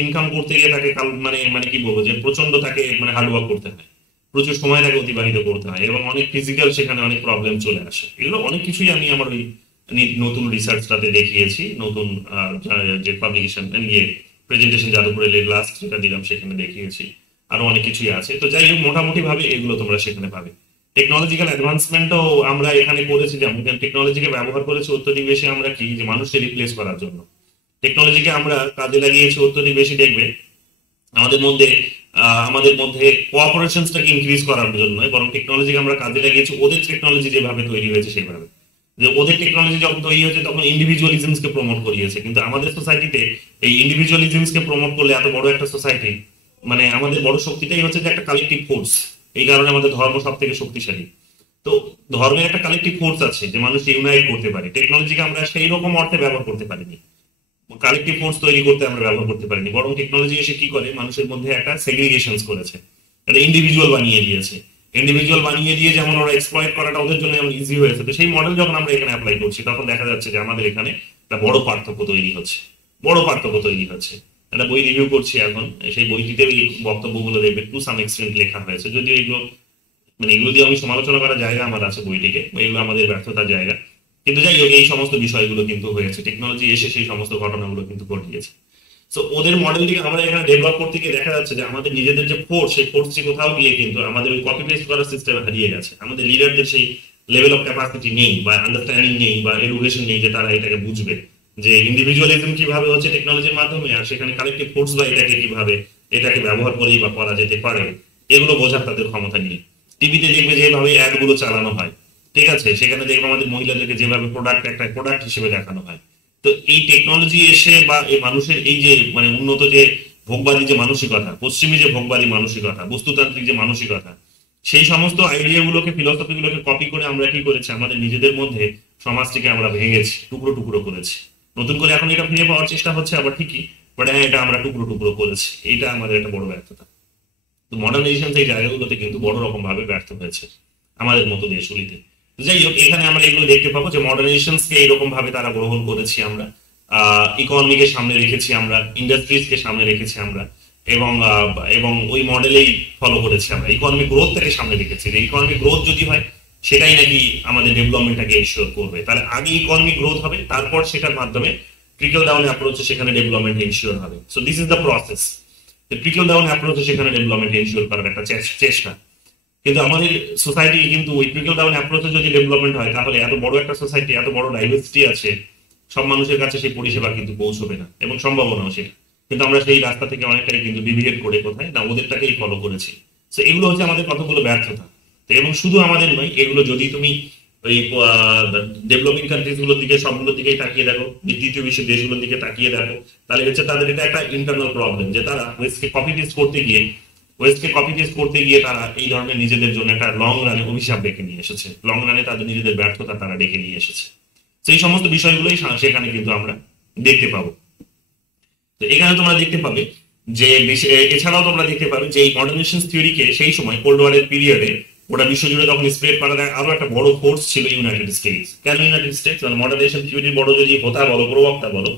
ইনকাম করতে গিয়ে তাকে মানে মানে কি বলবো, যে প্রচন্ড তাকে মানে হার্ডওয়ার্ক করতে হয়, প্রচুর সময় তাকে অতিবাহিত করতে হয়, এবং অনেক ফিজিক্যাল সেখানে অনেক প্রবলেম চলে আসে। এগুলো অনেক কিছুই আমি আমার ওই নতুন রিসার্চটাতে দেখিয়েছি, নতুন যে পাবলিকেশন ইয়ে প্রেজেন্টেশন যাদবপুরে লাস্ট যেটা দিলাম সেখানে দেখিয়েছি। আরো অনেক কিছুই আছে। তো যাই হোক, মোটামুটি ভাবে এগুলো তোমরা সেখানে পাবে। টেকনোলজিক্যাল অ্যাডভান্সমেন্টও আমরা এখানে করেছি, যেমন টেকনোলজিকে ব্যবহার করেছি অত্যধিক আমরা কি, যে মানুষকে রিপ্লেস করার জন্য টেকনোলজিকে আমরা কাজে লাগিয়েছি অত্যধিক বেশি। দেখবে আমাদের মধ্যে কোঅপারেশনসটাকে ইনক্রিজ করার জন্য, বরং টেকনোলজিকে আমরা কাজে লাগিয়েছি ওদের টেকনোলজি যেভাবে তৈরি হয়েছে সেভাবে, যে ওদের টেকনোলজি যখন তৈরি হয়েছে তখন ইন্ডিভিজুয়ালিজমসকে প্রমোট করিয়েছে, কিন্তু আমাদের সোসাইটিতে এই ইন্ডিভিজুয়ালিজমসকে প্রমোট করলে এত বড় একটা সোসাইটি, মানে আমাদের বড় শক্তিটাই হচ্ছে যে একটা কালেকটিভ ফোর্স। এই কারণে আমাদের ধর্ম সব থেকে শক্তিশালী। তো ধর্মের একটা কালেকটিভ ফোর্স আছে যে মানুষ ইউনাইট করতে পারে, টেকনোলজিকে আমরা সেই রকম অর্থে ব্যবহার করতে পারিনি, কালেকটিভ ফোর্স তৈরি করতে আমরা ব্যবহার করতে পারিনি, বরং টেকনোলজি এসে কি করে, মানুষের মধ্যে একটা সেগ্রিগেশন করেছে, একটা ইন্ডিভিজুয়াল বানিয়ে দিয়েছে। ইন্ডিভিজুয়াল বানিয়ে দিয়ে যেমন ওরা এক্সপ্লয়েট করাটা ওদের জন্য যেমন ইজি হয়েছে, তো সেই মডেল যখন আমরা এখানে অ্যাপ্লাই করছি তখন দেখা যাচ্ছে যে আমাদের এখানে একটা বড় পার্থক্য তৈরি হচ্ছে, বড় পার্থক্য তৈরি হচ্ছে। একটা বই রিভিউ করছি এখন, সেই বইটিতে এই বক্তব্যগুলো দেখবে টু সাম এক্সটেন্ট লেখা হয়েছে, যদিও এগুলো মানে এগুলো দিয়ে আমি সমালোচনা করার জায়গা আমার আছে বইটিকে, এগুলো আমাদের ব্যর্থতার জায়গা। কিন্তু যাই হোক, এই সমস্ত বিষয়গুলো কিন্তু হয়েছে, টেকনোলজি এসে সেই সমস্ত ঘটনাগুলো কিন্তু ঘটিয়েছে। তো ওদের মডেলটিকে আমরা এখানে ডেভেলপ করতে গিয়ে দেখা যাচ্ছে যে আমাদের নিজেদের যে ফোর্স, সেই ফোর্সটি কোথাও গিয়ে কিন্তু আমাদের ওই কপি পেস্ট করার সিস্টেম হারিয়ে গেছে। আমাদের লিডারদের সেই লেভেল অফ ক্যাপাসিটি নেই, বা আন্ডারস্ট্যান্ডিং নেই, বা এডুকেশন নেই, যে তারা এটাকে বুঝবে যে ইন্ডিভিজুয়ালিজম কিভাবে হচ্ছে টেকনোলজির মাধ্যমে, আর সেখানে কালেকটিভ ফোর্স বা এটাকে কিভাবে এটাকে ব্যবহার করেই বা করা যেতে পারে, এগুলো বোঝার তাদের ক্ষমতা নেই। টিভিতে দেখবে যেভাবে অ্যাড গুলো চালানো হয়, ঠিক আছে, সেখানে দেখবে আমাদের মহিলাদেরকে যেভাবে একটা প্রোডাক্ট হিসেবে দেখানো হয়। তো এই টেকনোলজি এসে বা এই মানুষের এই যে মানে উন্নত যে ভোগবাদী যে মানসিকতা, পশ্চিমী যে ভোগবাদী মানসিকতা, বস্তুতান্ত্রিক যে মানসিকতা, সেই সমস্ত আইডিয়া গুলোকে, ফিলসফি গুলোকে কপি করে আমরা কি করেছি, আমাদের নিজেদের মধ্যে সমাজটিকে আমরা ভেঙেছি, টুকরো টুকরো করেছি। নতুন করে এখন এটা ফিরে পাওয়ার চেষ্টা হচ্ছে আবার ঠিকই, বাট হ্যাঁ, এটা আমরা টুকরো টুকরো করেছি, এটা আমাদের একটা বড় ব্যর্থতা। তো মডার্নাইজেশন এই জায়গাগুলোতে কিন্তু বড় রকম ভাবে ব্যর্থ হয়েছে আমাদের মতো দেশগুলিতে। যাই হোক, এখানে আমরা এগুলো দেখতে পাবো যে মডার্নাইজেশনকে এরকম ভাবে তারা গ্রহণ করেছি আমরা, ইকোনমিকে সামনে রেখেছি আমরা, ইন্ডাস্ট্রিজকে সামনে রেখেছি আমরা, এবং এবং ওই মডেলেই ফলো করেছি আমরা, ইকোনমিক গ্রোথটাকে সামনে রেখেছি, যে ইকোনমিক গ্রোথ যদি হয় সেটাই নাকি আমাদের ডেভেলপমেন্টটাকে এনশিওর করবে। তাহলে আগে ইকোনমিক গ্রোথ হবে, তারপর সেটার মাধ্যমে ট্রিকল ডাউন অ্যাপ্রোচে সেখানে ডেভেলপমেন্ট এনশিওর হবে। So this is the process. Trickle down অ্যাপ্রোচে সেখানে ডেভেলপমেন্ট এনশিওর করার একটা চেষ্টা। কিন্তু আমাদের সোসাইটি কিন্তু ওই ট্রিকল ডাউন অ্যাপ্রোচে যদি ডেভেলপমেন্ট হয়, তাহলে এত বড় একটা সোসাইটি, এত বড় ডাইভার্সিটি আছে, সব মানুষের কাছে সেই পরিষেবা কিন্তু পৌঁছবে না, এবং সম্ভাবনাও সেটা। কিন্তু আমরা সেই রাস্তা থেকে অনেকটাই কিন্তু ডিভিয়েট করে কোথায় না ওদেরটাকেই ফলো করেছি। তো এগুলো হচ্ছে আমাদের কতগুলো ব্যর্থতা। তো এবং শুধু আমাদের নয়, এগুলো যদি তুমি ওই ডেভেলপিং কান্ট্রিজ গুলোর দিকে, সবগুলোর দিকেই তাকিয়ে দেখো, দ্বিতীয় বিশ্বের দেশগুলোর দিকে তাকিয়ে দেখো, তাহলে হচ্ছে তাদের এটা একটা ইন্টারনাল প্রবলেম, যে তারা ওয়েস্টকে কপি পেস্ট করতে গিয়ে তারা এই ধরনের নিজেদের জন্য একটা লং রানে অভিশাপ ডেকে নিয়ে এসেছে, লং রানে তাদের নিজেদের ব্যর্থতা তারা ডেকে নিয়ে এসেছে। সেই সমস্ত বিষয়গুলোই সেখানে কিন্তু আমরা দেখতে পাবো। তো এখানে তোমরা দেখতে পাবে যে এছাড়াও তোমরা দেখতে পাবে যে এই মডার্নাইজেশন থিওরিকে সেই সময় কোল্ড ওয়ারের পিরিয়ডে ওটা বিশ্বজুড়ে তখন স্প্রেড করা যায়, আরো একটা বড় ফোর্স ছিল ইউনাইটেড স্টেটস। কেন ইউনাইটেড স্টেটস? মানে মডার্নাইজেশন থিওরির বড় যদি হোতা বলো, প্রবক্তা বলো,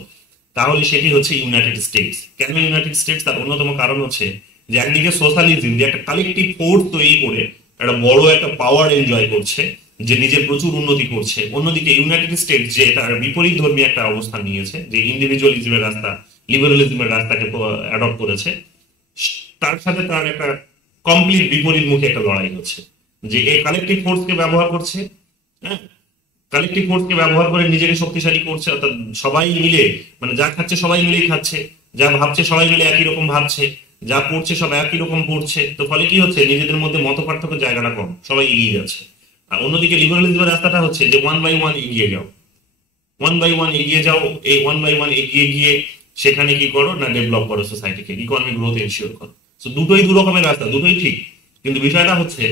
তাহলে সেটি হচ্ছে ইউনাইটেড স্টেটস। কেন ইউনাইটেড স্টেটস? তার অন্যতম কারণ হচ্ছে যে একদিকে সোশ্যালিজম, যে একটা কালেকটিভ ফোর্স তৈরি করে একটা বড় একটা পাওয়ার এনজয় করছে, যে নিজের প্রচুর উন্নতি করছে, অন্যদিকে ইউনাইটেড স্টেটস যে তার বিপরীত ধর্মী একটা অবস্থান নিয়েছে, যে ইন্ডিভিজুয়ালিজমের রাস্তা, লিবারালিজমের রাস্তাকে অ্যাডপ্ট করেছে, তার সাথে তার একটা কমপ্লিট বিপরীত মুখে একটা লড়াই হচ্ছে, যে এই কালেকটিভ ফোর্সকে ব্যবহার করছে, হ্যাঁ, কালেকটিভ ফোর্সকে ব্যবহার করে নিজেকে শক্তিশালী করছে, অর্থাৎ সবাই মিলে, মানে যা খাচ্ছে সবাই মিলেই খাচ্ছে, যা ভাবছে সবাই মিলে একই রকম ভাবছে, যা পড়ছে সব একই রকম পড়ছে। তো ফলে কি হচ্ছে, নিজেদের মধ্যে মত পার্থক্য জায়গাটা কম, সবাই এগিয়ে যাচ্ছে। আর অন্যদিকে লিবারালিজমের রাস্তাটা হচ্ছে যে ওয়ান বাই ওয়ান এগিয়ে যাও, ওয়ান বাই ওয়ান এগিয়ে যাও। এই ওয়ান বাই ওয়ান এগিয়ে গিয়ে সেখানে কি করো না, ডেভেলপ করো সোসাইটিকে, ইকোনমিক গ্রোথ এনশিওর করো। তো দুটোই দু রকমের রাস্তা, দুটোই ঠিক। কিন্তু বিষয়টা হচ্ছে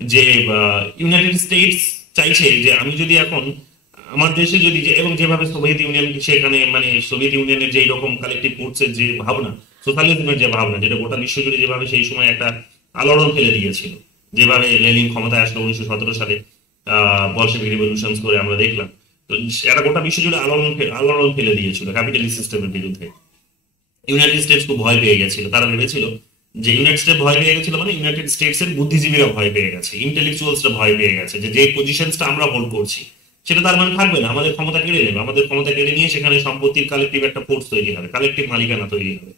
যে ইউনাইটেড স্টেটস চাইছে যে আমি যদি এখন আমার দেশে যদি এবং যেভাবে সোভিয়েত ইউনিয়ন সেখানে, মানে সোভিয়েত ইউনিয়নের যে রকম কালেকটিভ ফোর্সের যে ভাবনা, সোশ্যালিজমের যে ভাবনা, যেটা গোটা বিশ্বজুড়ে যেভাবে সেই সময় একটা আলোড়ন ফেলে দিয়েছিল, যেভাবে লেনিন ক্ষমতায় আসলো 1917 সালে বলশেভিক রিভলিউশন করে আমরা দেখলাম। তো একটা গোটা বিশ্বজুড়ে আলোড়ন ফেলে দিয়েছিল ক্যাপিটালিস্ট সিস্টেমের বিরুদ্ধে। ইউনাইটেড স্টেটস খুব ভয় পেয়ে গেছিল, তারা ভেবেছিল যে ইউনাইটেড স্টেটস ভয় পেয়ে গেছিল মানে ইউনাইটেড স্টেটস এর বুদ্ধিজীবীরা ভয় পেয়ে গেছে, ইন্টেলেকচুয়ালসরা ভয় পেয়ে গেছে যে যে পজিশনসটা আমরা হোল্ড করছি সেটা তার মানে থাকবে না, আমাদের ক্ষমতা কেড়ে নেবে, আমাদের ক্ষমতা কেড়ে নিয়ে সেখানে সম্পত্তির কালেকটিভ একটা ফোর্স তৈরি হবে, কালেকটিভ মালিকানা তৈরি হবে।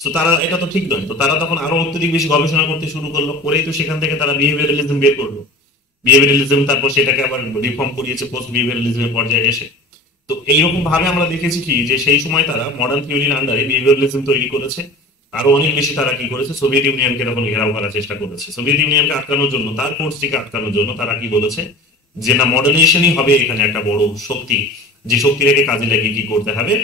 তো তারা, এটা তো ঠিক নয়। তো তারা তখন আরো অত্যধিক বেশি গবেষণা করতে শুরু করলো, করেই তো সেখান থেকে তারা বিহেভিয়ারালিজম বের করলো। বিহেভিয়ারালিজম তারপর সেটাকে আবার রিফর্ম করিয়েছে পোস্ট বিহেভিয়ারালিজমের পর্যায়ে এসে। তো এইরকম ভাবে আমরা দেখেছি কি যে সেই সময় তারা মডার্ন থিওরির আন্ডারে বিহেভিয়ারালিজম তৈরি করেছে। আরো অনেক বেশি তারা কি করেছে, সোভিয়েত ইউনিয়নকে তখন ঘেরাও করার চেষ্টা করেছে। সোভিয়েত ইউনিয়নকে আটকানোর জন্য, তার ফোর্সটিকে আটকানোর জন্য তারা কি বলেছে যে না, মডার্নাইজেশনই হবে এখানে একটা বড় শক্তি, যে শক্তিটাকে কাজে লাগিয়ে কি করতে হবে,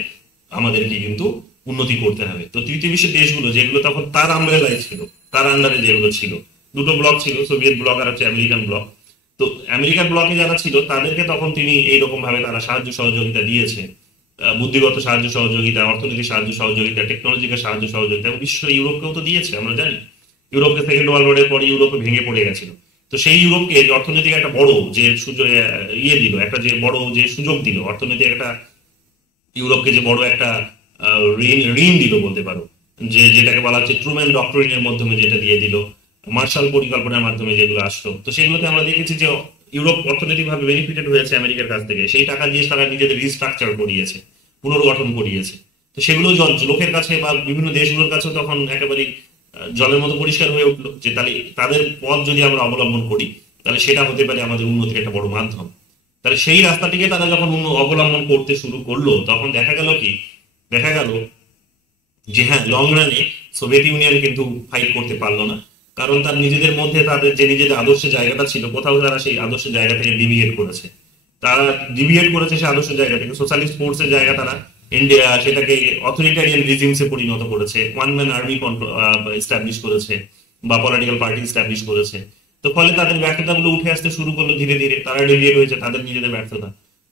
আমাদেরকে কিন্তু উন্নতি করতে হবে। তো তৃতীয় বিশ্বের দেশগুলো যেগুলো তখন তার আমব্রেলায় ছিল, তার আন্ডারে যেগুলো ছিল, দুটো ব্লক ছিল, সোভিয়েত ব্লক আর হচ্ছে আমেরিকান ব্লক। তো আমেরিকান ব্লকে যারা ছিল তাদেরকে তখন তিনি এইরকম ভাবে তারা সাহায্য সহযোগিতা দিয়েছে, বুদ্ধিগত সাহায্য সহযোগিতা, অর্থনৈতিক সাহায্য সহযোগিতা, টেকনোলজিক্যাল সাহায্য সহযোগিতা, এবং বিশ্ব ইউরোপকেও তো দিয়েছে। আমরা জানি ইউরোপকে সেকেন্ড ওয়ার্ল্ড ওয়ারের পরে ইউরোপে ভেঙে পড়ে গেছিল। তো সেই ইউরোপকে অর্থনৈতিক একটা বড় যে সুযোগ ইয়ে দিল, একটা যে বড় যে সুযোগ দিল, অর্থনৈতিক একটা ইউরোপকে যে বড় একটা ঋণ ঋণ দিল বলতে পারো, যে যেটাকে বলা হচ্ছে ট্রুম্যান ডক্টরিনের মাধ্যমে যেটা দিয়ে দিল, মার্শাল পরিকল্পনার মাধ্যমে যেগুলো আসলো। তো সেগুলোতে আমরা দেখেছি যে ইউরোপ অর্থনৈতিকভাবে বেনিফিটেড হয়েছে আমেরিকার কাছ থেকে, সেই টাকা দিয়ে তারা নিজেদের রিস্ট্রাকচার করিয়েছে, পুনর্গঠন করিয়েছে। তো সেগুলো লোকের কাছে বা বিভিন্ন দেশগুলোর কাছে তখন একেবারে জলের মতো পরিষ্কার হয়ে উঠলো যে তাহলে তাদের পথ যদি আমরা অবলম্বন করি তাহলে সেটা হতে পারে আমাদের উন্নতির একটা বড় মাধ্যম। তাহলে সেই রাস্তাটিকে তারা যখন অবলম্বন করতে শুরু করলো তখন দেখা গেল কি, দেখা গেল যে হ্যাঁ, লং রানে সোভিয়েত ইউনিয়ন কিন্তু ফাইট করতে পারলো না, কারণ তার নিজেদের মধ্যে তাদের যে নিজেদের আদর্শের জায়গাটা ছিল, কোথাও তারা সেই আদর্শের জায়গা থেকে ডিভিয়েট করেছে। তারা ডিভিয়েট করেছে সেই আদর্শের জায়গা থেকে, সোশ্যালিস্ট ফোর্সের জায়গা তারা ইন্ডিয়া সেটাকে অথরিটারিয়ান রিজিমসে পরিণত করেছে, ওয়ান ম্যান আর্মি এস্টাবলিশ করেছে বা পলিটিক্যাল পার্টি এস্টাবলিশ করেছে। তো ফলে তাদের ব্যর্থতাগুলো উঠে আসতে শুরু করলো ধীরে ধীরে, তারা ডিভিয়েট হয়েছে তাদের নিজেদের ব্যর্থতা।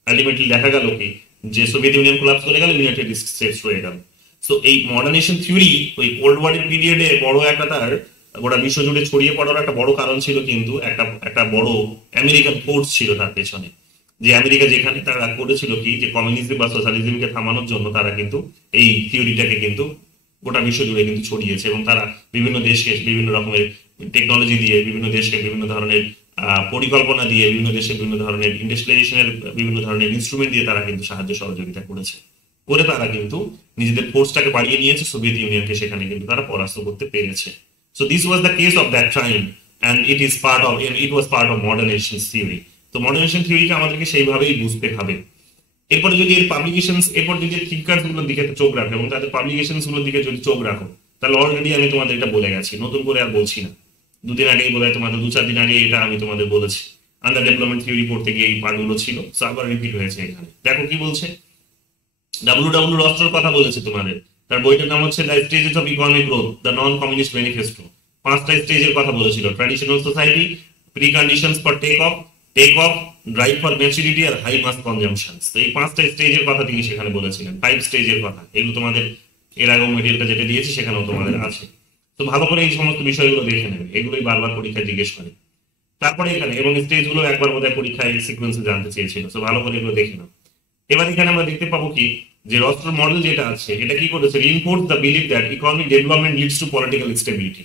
আলটিমেটলি দেখা গেল কি যে সোভিয়েত ইউনিয়ন কোলাপস করে গেল, ইউনাইটেড স্টেটস হয়ে গেল। তো এই মডার্নাইজেশন থিওরি ওই কোল্ড ওয়ারের পিরিয়ডে বড় একটা তার গোটা বিশ্ব জুড়ে ছড়িয়ে পড়ার একটা বড় কারণ ছিল, কিন্তু একটা একটা বড় আমেরিকান ফোর্স ছিল তার পেছনে। যে আমেরিকা যেখানে তারা করেছিল কি যে কমিউনিজম বা সোশ্যালিজমকে থামানোর জন্য তারা কিন্তু এই থিওরিটাকে কিন্তু গোটা বিশ্ব জুড়ে কিন্তু ছড়িয়েছে, এবং তারা বিভিন্ন দেশকে বিভিন্ন রকমের টেকনোলজি দিয়ে, বিভিন্ন দেশকে বিভিন্ন ধরনের পরিকল্পনা দিয়ে, বিভিন্ন দেশে বিভিন্ন ধরনের ইন্ডাস্ট্রিয়ালাইজেশনের বিভিন্ন ধরনের ইনস্ট্রুমেন্ট দিয়ে তারা কিন্তু সাহায্য সহযোগিতা করেছে, করে তারা কিন্তু নিজেদের ফোর্সটাকে বাড়িয়ে নিয়েছে, সোভিয়েত ইউনিয়নকে সেখানে কিন্তু তারা পরাস্ত করতে পেরেছে। So this was the case of that time, and it was part of modernization theory. তো মডার্নাইজেশন থিওরিকে আমাদেরকে সেইভাবেই বুঝতে হবে। এরপরে যদি এর পাবলিকেশনস, এরপর যদি থিঙ্কার্স গুলোর দিকে চোখ রাখো এবং তাদের পাবলিকেশনস গুলোর দিকে যদি চোখ রাখো, তাহলে অলরেডি আমি তোমাদের এটা বলে গেছি, নতুন করে আর বলছি না। দুদিন আগেই বলে, তোমাদের 2-4 দিন আগে এটা আমি তোমাদের বলেছি। আন্ডার ডেভেলপমেন্ট থিওরি পড়তে গিয়ে এই পার্টগুলো ছিল, আবার রিপিট হয়েছে এখানে। দেখো কি বলছে, ডাব্লিউ রস্ট্রোর কথা বলেছে তোমাদের, তার বইটার নাম হচ্ছে the stages of economic growth, the non communist manifesto. 5টা স্টেজের কথা বলেছিল, traditional society, pre conditions for take off, drive for maturity আর হাই মাস কনজাম্পশন। তো এই 5টা স্টেজের কথা তিনি সেখানে বলেছিলেন, 5 স্টেজের কথা। এগুলো তোমাদের এর আগে মেটেরিয়ালটা যেটা দিয়েছি সেখানেও তোমাদের আছে। তো ভালো করে এই সমস্ত বিষয়গুলো দেখে নেবে, এগুলোই বারবার পরীক্ষায় জিজ্ঞেস করে। তারপরে এখানে এবং স্টেজগুলো একবার বোধহয় পরীক্ষায় সিকোয়েন্সে জানতে চেয়েছিল, তো ভালো করে এগুলো দেখে নাও। এবার এখানে আমরা দেখতে পাবো কি যে রস্ট্রোর মডেল যেটা আছে এটা কি করেছে, reinforce the believe that economic development leads to political stability.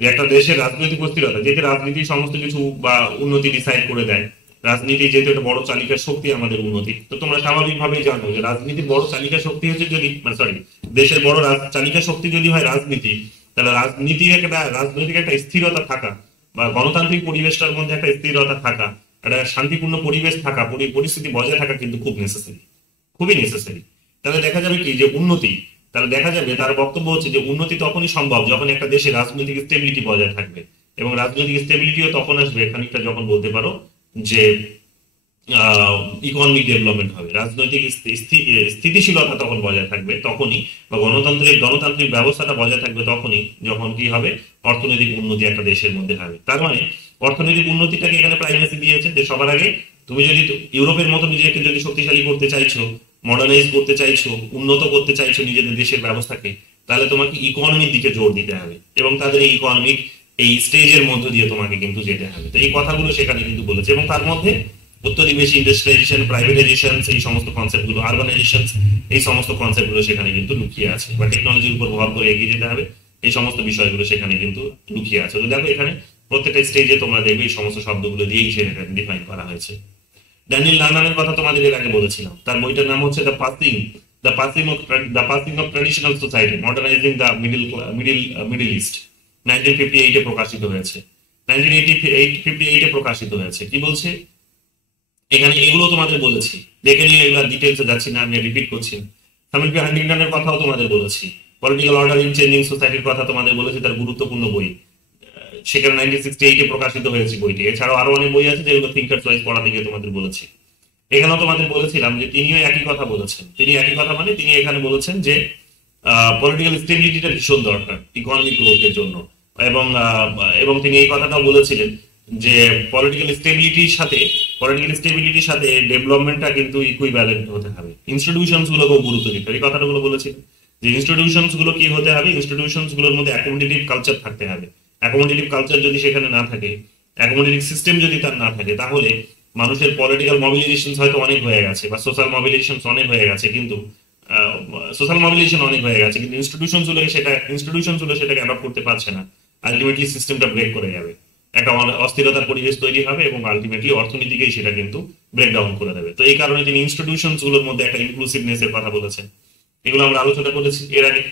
যে একটা দেশের রাজনৈতিক অস্থিরতা, যেতে রাজনীতি সমস্ত কিছু বা উন্নতি ডিসাইড করে দেয়, রাজনীতি যেহেতু একটা বড় চালিকা শক্তি আমাদের উন্নতি। তো তোমরা স্বাভাবিকভাবেই জানো যে রাজনীতির বড় চালিকা শক্তি হচ্ছে যদি দেশের বড় চালিকা শক্তি যদি হয় রাজনীতি, তাহলে রাজনৈতিক একটা স্থিরতা থাকা বা গণতান্ত্রিক পরিবেশটার মধ্যে একটা স্থিরতা থাকা, একটা শান্তিপূর্ণ পরিবেশ থাকা, পরিস্থিতি বজায় থাকা কিন্তু খুব নেসেসারি, খুবই নেসেসারি। তাহলে দেখা যাবে কি যে উন্নতি, তাহলে দেখা যাবে তার বক্তব্য হচ্ছে যে উন্নতি তখনই সম্ভব যখন একটা দেশে রাজনৈতিক স্টেবিলিটি বজায় থাকবে, এবং রাজনৈতিক স্টেবিলিটিও তখন আসবে খানিকটা যখন বলতে পারো যে ইকোনমিক ডেভেলপমেন্ট হবে, রাজনৈতিক স্থিতিশীলতা তখন বজায় থাকবে তখনই, বা গণতান্ত্রিক ব্যবস্থাটা বজায় থাকবে তখনই যখন কি হবে, অর্থনৈতিক উন্নতি একটা দেশের মধ্যে হবে। তার মানে অর্থনৈতিক উন্নতিটাকে এখানে প্রাইমেসি দিয়েছে, যে সবার আগে তুমি যদি ইউরোপের মতো নিজেকে যদি শক্তিশালী করতে চাইছো, মডার্নাইজ করতে চাইছো, উন্নত করতে চাইছো নিজেদের দেশের ব্যবস্থাকে, তাহলে তোমাকে ইকোনমির দিকে জোর দিতে হবে, এবং তাদের এই ইকোনমিক এই স্টেজের মধ্য দিয়ে তোমাকে কিন্তু যেতে হবে। তো এই কথাগুলো সেখানে কিন্তু বলেছে, এবং তার মধ্যে উত্তরনিবেশী ইন্ডাস্ট্রিয়ালাইজেশন, প্রাইভেটাইজেশন, এই সমস্ত কনসেপ্ট গুলো, আরবানাইজেশন, এই সমস্ত কনসেপ্ট গুলো সেখানে কিন্তু লুকিয়ে আছে, বা টেকনোলজির উপর ভর করে এগিয়ে যেতে হবে, এই সমস্ত বিষয়গুলো সেখানে কিন্তু লুকিয়ে আছে। তো দেখো এখানে প্রত্যেকটা স্টেজে তোমরা দেখবে এই সমস্ত শব্দগুলো দিয়েই সেটাকে ডিফাইন করা হয়েছে। ড্যানিয়েল লার্নারের কথা তোমাদের এর আগে বলেছিলাম, তার বইটার নাম হচ্ছে the passing of traditional society মডার্নাইজিং the middle east, 1958 এ প্রকাশিত হয়েছে। 1958 প্রকাশিত হয়েছে। কি বলছে এখানে, এগুলো তোমাদের বলেছি, দেখে নিয়ে এগুলো ডিটেলসে যাচ্ছি না, আমি রিপিট করছি না। স্যামুয়েল পি হান্টিংটনের কথাও তোমাদের বলেছি, পলিটিক্যাল অর্ডার ইন চেঞ্জিং সোসাইটির কথা তোমাদের বলেছি, তার গুরুত্বপূর্ণ বই, সেখানে 1968 প্রকাশিত হয়েছে বইটি। এছাড়াও আরো অনেক বই আছে যেগুলো থিঙ্কার্স ওয়াইজ পড়া থেকে তোমাদের বলেছি। এখানেও তোমাদের বলেছিলাম যে তিনিও একই কথা বলেছেন। তিনি একই কথা মানে তিনি এখানে বলেছেন যে পলিটিক্যাল স্টেবিলিটিটা ভীষণ দরকার ইকোনমিক গ্রোথের জন্য, এবং এবং তিনি এই কথাটাও বলেছিলেন যে পলিটিক্যাল স্টেবিলিটির সাথে ডেভেলপমেন্টটা কিন্তু ইকুইভ্যালেন্ট হতে হবে, ইনস্টিটিউশনস গুলোকেও গুরুত্ব দিতে হবে। এই কথাগুলো বলেছিলেন যে ইনস্টিটিউশনস গুলো কি হতে হবে, ইনস্টিটিউশনস গুলোর মধ্যে অ্যাকোমোডেটিভ কালচার থাকতে হবে। অ্যাকোমোডেটিভ কালচার যদি সেখানে না থাকে, অ্যাকোমোডেটিভ সিস্টেম যদি তার না থাকে, তাহলে মানুষের পলিটিক্যাল মোবিলাইজেশন হয়তো অনেক হয়ে গেছে, বা সোশ্যাল মোবিলাইজেশন অনেক হয়ে গেছে, কিন্তু ইনস্টিটিউশন গুলো সেটাকে অ্যাডপ্ট করতে পারছে না। আলটিমেটলি সিস্টেমটা ব্রেক করে যাবে, একটা অস্থিরতার পরিবেশ তৈরি হবে, এবং আলটিমেটলি অর্থনীতিকেই সেটা কিন্তু ব্রেকডাউন করে দেবে। তো এই কারণে তিনি ইনস্টিটিউশন গুলোর মধ্যে একটা ইনক্লুসিভনেস এর কথা বলেছেন। এগুলো আমরা আলোচনা করেছি এর আগে।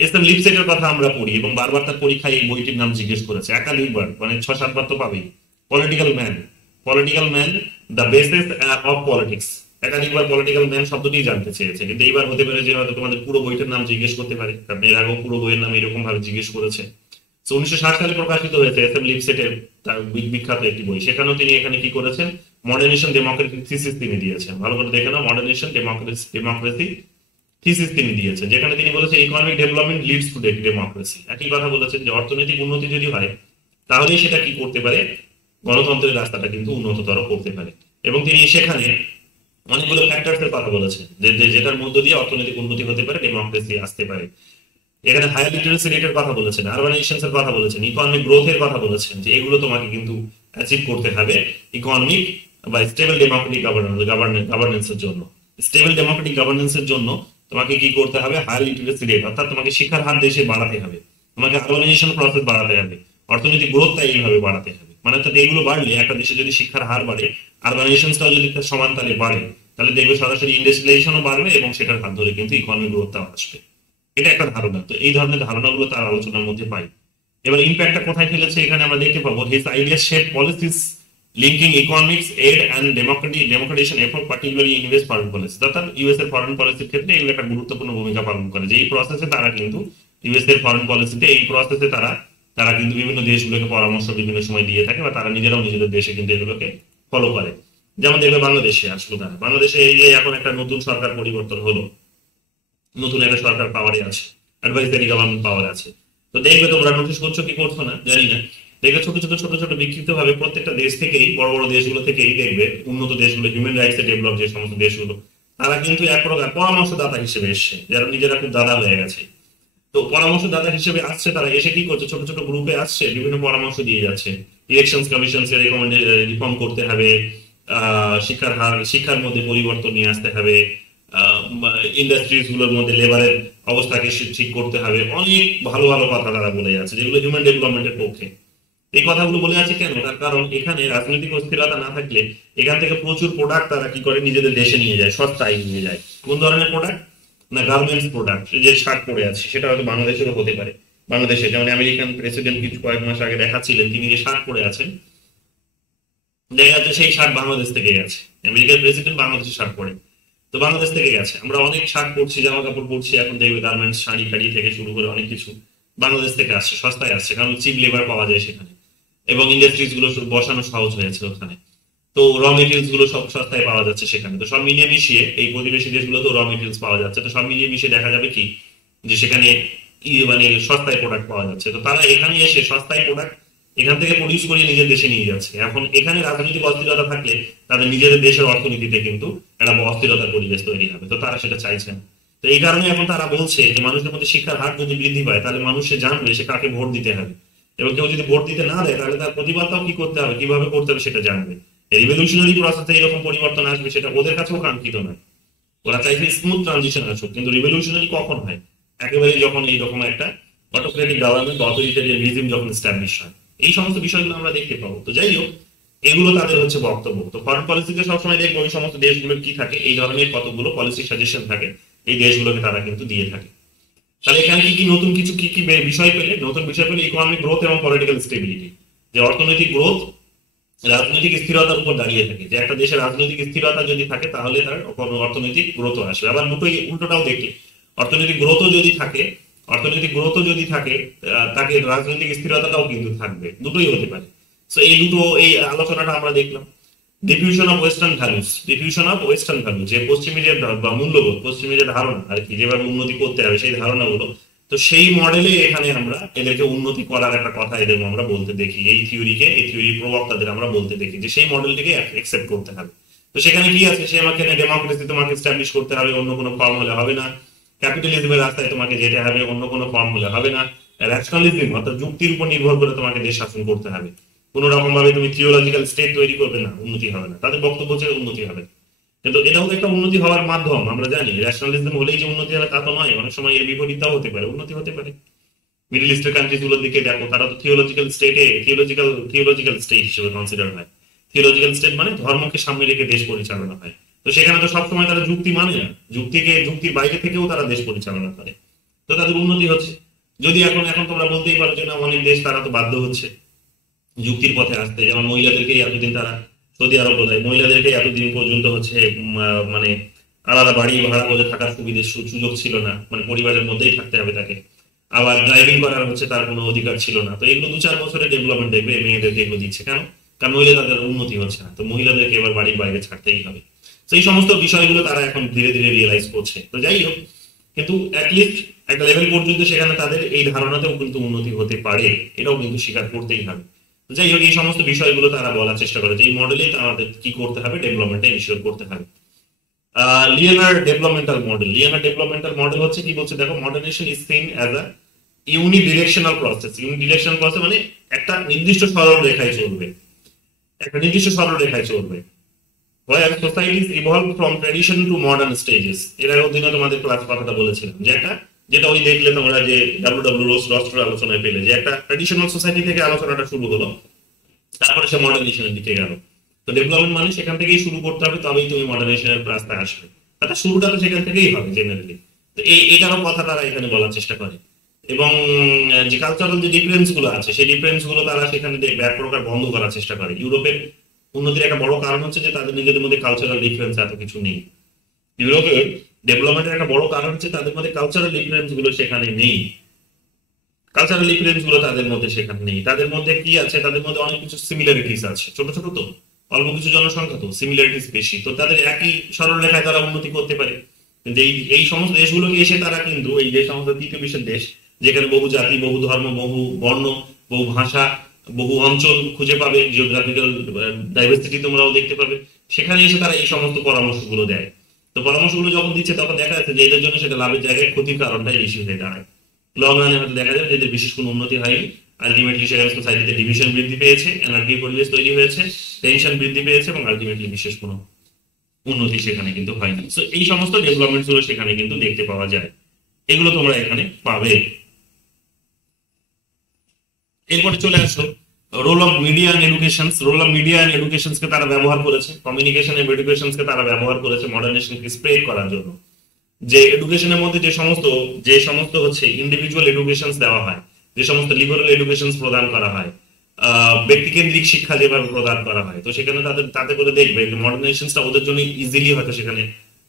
এস এম লিপসেটের কথা আমরা পড়ি, এবং বারবার তার পরীক্ষায় এই বইটির নাম জিজ্ঞেস করেছে একাধিকবার, মানে 6-7 বার তো পাবেই। Political man the basis of politics, একাধিকবার পলিটিক্যাল ম্যান শব্দটি জানতে চেয়েছে, কিন্তু এইবার হতে পারে যে হয়তো তোমাদের পুরো বইটার নাম জিজ্ঞেস করতে পারে, কারণ এর আগেও পুরো বইয়ের নাম এরকম ভাবে জিজ্ঞেস করেছে। 1960 সালে প্রকাশিত হয়েছে এস এম লিপসেটের তার বিখ্যাত একটি বই। সেখানেও তিনি এখানে কি করেছেন, মডার্নেশন ডেমোক্রেসি থিসিস তিনি দিয়েছেন। ভালো করে দেখে নাও, মডার্নেশন ডেমোক্রেসি থিসিস তিনি দিয়েছেন, যেখানে তিনি বলেছেন economic development leads to democracy. একই কথা বলেছেন যে অর্থনৈতিক উন্নতি যদি হয়, তাহলেই সেটা কি করতে পারে, গণতন্ত্রের রাস্তাটা কিন্তু উন্নততর করতে পারে। এবং তিনি সেখানে অনেকগুলো ফ্যাক্টরস এর কথা বলেছেন, যেটার মধ্য দিয়ে অর্থনৈতিক উন্নতি হতে পারে, ডেমোক্রেসি আসতে পারে। এখানে হায়ার লিটারেসি রেটের কথা বলেছেন, আরবানাইজেশন এর কথা বলেছেন, ইকোনমিক গ্রোথের কথা বলেছেন, যে এগুলো তোমাকে কিন্তু অ্যাচিভ করতে হবে ইকোনমিক বা স্টেবল ডেমোক্রেটিক গভর্নেন্সের জন্য। স্টেবল ডেমোক্রেটিক গভর্নেন্সের জন্য তোমাকে কি করতে হবে, হায়ার লিটারেসি রেট, অর্থাৎ তোমাকে শিক্ষার হার দেশে বাড়াতে হবে, তোমাকে আরবানাইজেশন প্রসেস বাড়াতে হবে, অর্থনৈতিক গ্রোথটা এইভাবে বাড়াতে হবে। মানে অর্থাৎ এইগুলো বাড়লে একটা দেশে যদি শিক্ষার হার বাড়ে, আরবানাইজেশনটাও যদি তার সমান তালে বাড়ে, তাহলে দেখবে সরাসরি ইন্ডাস্ট্রিয়ালাইজেশনও বাড়বে, এবং সেটার হাত ধরে কিন্তু ইকোনমিক গ্রোথটাও আসবে। এটা একটা ধারণা। তো এই ধরনের ধারণাগুলো তার আলোচনার মধ্যে পাই। এবার ইম্প্যাক্টটা কোথায় ফেলেছে এখানে আমরা দেখতে পাবো, his idea shape policies linking economics aid and democratisation effort particularly in US foreign policy. অর্থাৎ ইউএস এর ফরেন পলিসির ক্ষেত্রে এগুলো একটা গুরুত্বপূর্ণ ভূমিকা পালন করে, যে এই প্রসেসে তারা কিন্তু ইউএস এর ফরেন পলিসিতে এই প্রসেসে তারা কিন্তু বিভিন্ন দেশগুলোকে পরামর্শ বিভিন্ন সময় দিয়ে থাকে, বা তারা নিজেরাও নিজেদের দেশে কিন্তু এগুলোকে ফলো করে। যেমন দেখবে বাংলাদেশে আসলো, তারা বাংলাদেশে এই যে এখন একটা নতুন সরকার পরিবর্তন হলো, নতুন একটা সরকার পাওয়ারে আছে, অ্যাডভাইজারি গভর্নমেন্ট পাওয়ারে আছে। তো দেখবে তোমরা নোটিস করছো কি করছো না জানি না, দেখবে ছোট ছোট বিক্ষিপ্ত ভাবে প্রত্যেকটা দেশ থেকেই, বড় বড় দেশগুলো থেকেই দেখবে, উন্নত দেশগুলো, হিউম্যান রাইটস এ ডেভেলপ যে সমস্ত দেশগুলো, তারা কিন্তু এক প্রকার পরামর্শদাতা হিসেবে এসছে, যারা নিজেরা খুব দাদা হয়ে গেছে। তো পরামর্শদাতা হিসেবে আসছে, তারা এসে কি করছে, ছোট ছোট গ্রুপে আসছে, বিভিন্ন পরামর্শ দিয়ে যাচ্ছে। ইলেকশন কমিশন কে রিফর্ম করতে হবে, শিক্ষার মধ্যে পরিবর্তন নিয়ে আসতে হবে, ইন্ডাস্ট্রিজ গুলোর মধ্যে লেবারের অবস্থাকে ঠিক করতে হবে। অনেক ভালো ভালো কথা তারা বলে যাচ্ছে, যেগুলো হিউম্যান ডেভেলপমেন্টের পক্ষে। এই কথাগুলো বলে আছে কেন, তার কারণ এখানে রাজনৈতিক অস্থিরতা না থাকলে এখান থেকে প্রচুর প্রোডাক্ট তারা কি করে, নিজেদের দেশে নিয়ে যায়, সস্তায় নিয়ে যায়। কোন ধরনের প্রোডাক্ট না, গার্মেন্টস প্রোডাক্ট। যে শার্ট পরে আছে সেটা হয়তো বাংলাদেশেরও হতে পারে। বাংলাদেশে যেমন আমেরিকান প্রেসিডেন্ট কিছু কয়েক মাস আগে দেখাচ্ছিলেন, তিনি যে শার্ট পরে আছেন, দেখা যাচ্ছে সেই শার্ট বাংলাদেশ থেকে গেছে, আমেরিকার প্রেসিডেন্ট বাংলাদেশের শার্ট পরে, তো বাংলাদেশ থেকে গেছে। আমরা অনেক শার্ট পরছি, জামা কাপড় পরছি, এখন দেখবে গার্মেন্টস, শাড়ি টাড়ি থেকে শুরু করে অনেক কিছু বাংলাদেশ থেকে আসছে, সস্তায় আসছে, কারণ চিপ লেবার পাওয়া যায় সেখানে, এবং ইন্ডাস্ট্রিজ গুলো বসানো সহজ হয়েছে ওখানে। তো র মেটেরিয়ালস গুলো সব সস্তায় পাওয়া যাচ্ছে সেখানে। তো সব মিলিয়ে মিশিয়ে এই প্রতিবেশী দেশগুলোতেও র মেটেরিয়ালস পাওয়া যাচ্ছে, তো সব মিলিয়ে মিশিয়ে দেখা যাবে কি যে সেখানে মানে সস্তায় প্রোডাক্ট পাওয়া যাচ্ছে। তো তারা এখানে এসে সস্তায় প্রোডাক্ট এখান থেকে প্রডিউস করে নিজের দেশে নিয়ে যাচ্ছে। এখন এখানে রাজনৈতিক অস্থিরতা থাকলে তাদের নিজেদের দেশের অর্থনীতিতে কিন্তু একটা অস্থিরতার পরিবেশ তৈরি হবে, তো তারা সেটা চাইছে না। তো এই কারণে এখন তারা বলছে যে মানুষের মধ্যে শিক্ষার হার যদি বৃদ্ধি পায় তাহলে মানুষ সে জানবে সে কাকে ভোট দিতে হবে, এবং কেউ যদি ভোট দিতে না দেয় তাহলে তার প্রতিবাদটাও কি করতে হবে, কিভাবে করতে হবে সেটা জানবে। রিভলিউশনারি প্রসেসে এরকম পরিবর্তন আসবে সেটা ওদের কাছেও কাঙ্ক্ষিত নয়। ওরা চাইছে স্মুথ ট্রানজিশন আসুক, কিন্তু রিভলিউশনারি কখন হয়? একেবারে যখন এইরকম একটা অটোক্রেটিক গভর্নমেন্ট, অথরিটারিয়ান রিজিম যখন এস্টাবলিশ হয়। এই সমস্ত বিষয়গুলো আমরা দেখতে পাবো। তো যাই হোক, এগুলো তাদের হচ্ছে বক্তব্য। তো ফরেন পলিসিতে সবসময় দেখবো ওই সমস্ত দেশগুলোর কি থাকে, এই ধরনের কতগুলো পলিসি সাজেশন থাকে, এই দেশগুলোকে তারা কিন্তু দিয়ে থাকে। তাহলে এখানে কি কি নতুন কিছু কি কি বিষয় পেলে? নতুন বিষয় পেলে ইকোনমিক গ্রোথ এবং পলিটিক্যাল স্টেবিলিটি, যে অর্থনৈতিক গ্রোথ রাজনৈতিক স্থিরতার উপর দাঁড়িয়ে থাকে। যে একটা দেশের রাজনৈতিক স্থিরতা যদি থাকে তাহলে তার অর্থনৈতিক গ্রোথ আসবে। আবার দুটোই উল্টোটাও দেখি, অর্থনৈতিক গ্রোথও যদি থাকে, তাকে রাজনৈতিক স্থিরতাটাও কিন্তু থাকবে, দুটোই হতে পারে। তো এই দুটো, এই আলোচনাটা আমরা দেখলাম। ডিফিউশন অফ ওয়েস্টার্ন ভ্যালু, যে পশ্চিমী যে বা মূল্যবোধ, পশ্চিমী যে ধারণা আর কি, যেভাবে উন্নতি করতে হবে সেই ধারণাগুলো, তো সেই মডেলে এখানে আমরা এদেরকে উন্নতি করার একটা কথা এদের আমরা বলতে দেখি। এই থিওরির প্রবক্তাদের আমরা বলতে দেখি যে সেই মডেলটিকে অ্যাকসেপ্ট করতে হবে। তো সেখানে কি আছে, সে আমাকে ডেমোক্রেসি তোমাকে এস্টাবলিশ করতে হবে, অন্য কোনো ফর্ম হলে হবে না। ক্যাপিটালিজমের রাস্তায় তোমাকে যেতে হবে, অন্য কোনো ফর্ম হলে হবে না। ন্যাশনালিজম অর্থাৎ যুক্তির উপর নির্ভর করে তোমাকে দেশ শাসন করতে হবে। কোন রকম ভাবে তুমি থিওলজিক্যাল স্টেট তৈরি করবে না, উন্নতি হবে না। তাদের বক্তব্য হচ্ছে উন্নতি হবে, কিন্তু এটাও তো একটা উন্নতি হওয়ার মাধ্যম। আমরা জানি ন্যাশনালিজম হলেই যে উন্নতি হবে তা তো নয়, অনেক সময় এর বিপরীতটাও হতে পারে, উন্নতি হতে পারে। মিডল ইস্টের কান্ট্রিজ গুলোর দিকে দেখো, তারা তো থিওলজিক্যাল স্টেট হিসেবে কনসিডার হয়। থিওলজিক্যাল স্টেট মানে ধর্মকে সামনে রেখে দেশ পরিচালনা হয়। তো সেখানে তো সবসময় তারা যুক্তি মানে না, যুক্তির বাইরে থেকেও তারা দেশ পরিচালনা করে, তো তাদের উন্নতি হচ্ছে। যদি এখন এখন তোমরা বলতেই পারো যে না, অনেক দেশ তারা তো বাধ্য হচ্ছে যুক্তির পথে আসতে। যেমন মহিলাদেরকে এতদিন তারা, সৌদি আরব বোধহয় মহিলাদেরকে এতদিন পর্যন্ত হচ্ছে মানে আলাদা বাড়ি ভাড়া করে থাকার সুযোগ ছিল না, মানে পরিবারের মধ্যেই থাকতে হবে তাকে। আবার ড্রাইভিং করার হচ্ছে তার কোনো অধিকার ছিল না। তো এগুলো 2-4 বছরের ডেভেলপমেন্ট দেখবে মেয়েদেরকে এগুলো দিচ্ছে কেন? কারণ মহিলাদের উন্নতি হচ্ছে না, তো মহিলাদেরকে এবার বাড়ির বাইরে ছাড়তেই হবে। তো এই সমস্ত বিষয়গুলো তারা এখন ধীরে ধীরে রিয়েলাইজ করছে। তো যাই হোক, কিন্তু অ্যাটলিস্ট একটা লেভেল পর্যন্ত সেখানে তাদের এই ধারণাতেও কিন্তু উন্নতি হতে পারে, এটাও কিন্তু স্বীকার করতেই হবে। যাই হোক, এই সমস্ত বিষয়গুলো তারা বলার চেষ্টা করে যে এই মডেলে আমাদের কি করতে হবে, ডেভেলপমেন্টে ইনশিওর করতে হবে। লিয়েনার ডেভেলপমেন্টাল মডেল হচ্ছে কি বলছে দেখো, modernisation is seen as a unidirectional process. Unidirectional process মানে একটা নির্দিষ্ট সরল রেখায় চলবে, where societies evolve from tradition to modern stages। এর আগের দিনে তোমাদের ক্লাস কথাটা বলেছিলাম যে একটা, যেটা ওই দেখলে তোমরা যে রস্টের আলোচনায় পেলে, যে একটা ট্র্যাডিশনাল সোসাইটি থেকে আলোচনাটা শুরু হলো, তারপরে সে মডার্নাইজেশনের দিকে গেল। তো ডেভেলপমেন্ট মানে সেখান থেকেই শুরু করতে হবে, তবেই তুমি মডার্নাইজেশনের রাস্তায় আসবে। তাহলে শুরুটা তো সেখান থেকেই হবে জেনারেলি। তো এটারও কথা তারা এখানে বলার চেষ্টা করে। এবং যে কালচারাল যে ডিফারেন্স গুলো আছে, সেই ডিফারেন্স গুলো তারা সেখানে এক প্রকার বন্ধ করার চেষ্টা করে। ইউরোপের উন্নতির একটা বড় কারণ হচ্ছে যে তাদের নিজেদের মধ্যে কালচারাল ডিফারেন্স এত কিছু নেই। ইউরোপের ডেভেলপমেন্টের একটা বড় কারণ হচ্ছে তাদের মধ্যে কালচারাল ডিফারেন্স গুলো সেখানে নেই। তাদের মধ্যে কি আছে, তাদের মধ্যে অনেক কিছু সিমিলারিটিস আছে, ছোট ছোট তো, অল্প কিছু জনসংখ্যা, তো সিমিলারিটিস বেশি, তো তাদের একই সরল রেখায় তারা উন্নতি করতে পারে। কিন্তু এই সমস্ত দেশগুলোকে এসে তারা কিন্তু, এই যে সমস্ত তৃতীয় বিশ্বের দেশ, যেখানে বহু জাতি, বহু ধর্ম, বহু বর্ণ, বহু ভাষা, বহু অঞ্চল খুঁজে পাবে, জিওগ্রাফিক্যাল ডাইভার্সিটি তোমরাও দেখতে পাবে, সেখানে এসে তারা এই সমস্ত পরামর্শগুলো দেয়। তো পরামর্শগুলো যখন দিচ্ছে তখন দেখা যাচ্ছে যে এদের জন্য সেটা লাভের জায়গায় ক্ষতির কারণটাই বেশি হয়ে দাঁড়ায়। লং রানে হয়তো দেখা যায় যে এদের বিশেষ কোনো উন্নতি হয়নি। আলটিমেটলি সেখানে সোসাইটিতে ডিভিশন বৃদ্ধি পেয়েছে, এনার্জির পরিবেশ তৈরি হয়েছে, টেনশন বৃদ্ধি পেয়েছে, এবং আলটিমেটলি বিশেষ কোনো উন্নতি সেখানে কিন্তু হয়নি। তো এই সমস্ত ডেভেলপমেন্ট গুলো সেখানে কিন্তু দেখতে পাওয়া যায়, এগুলো তোমরা এখানে পাবে। এরপরে চলে আসো role of media and education. কে তারা ব্যবহার করেছে, কমিউনিকেশন এবং এডুকেশনকে তারা ব্যবহার করেছে মডার্নাইজেশনকে স্প্রেড করার জন্য। যে এডুকেশনের মধ্যে যে সমস্ত হচ্ছে ইন্ডিভিজুয়াল এডুকেশন দেওয়া হয়, যে সমস্ত লিবারাল এডুকেশন প্রদান করা হয়, ব্যক্তিকেন্দ্রিক শিক্ষা যেভাবে প্রদান করা হয়, তো সেখানে তাতে করে দেখবে মডার্নাইজেশনটা ওদের জন্য ইজিলি হয়তো সেখানে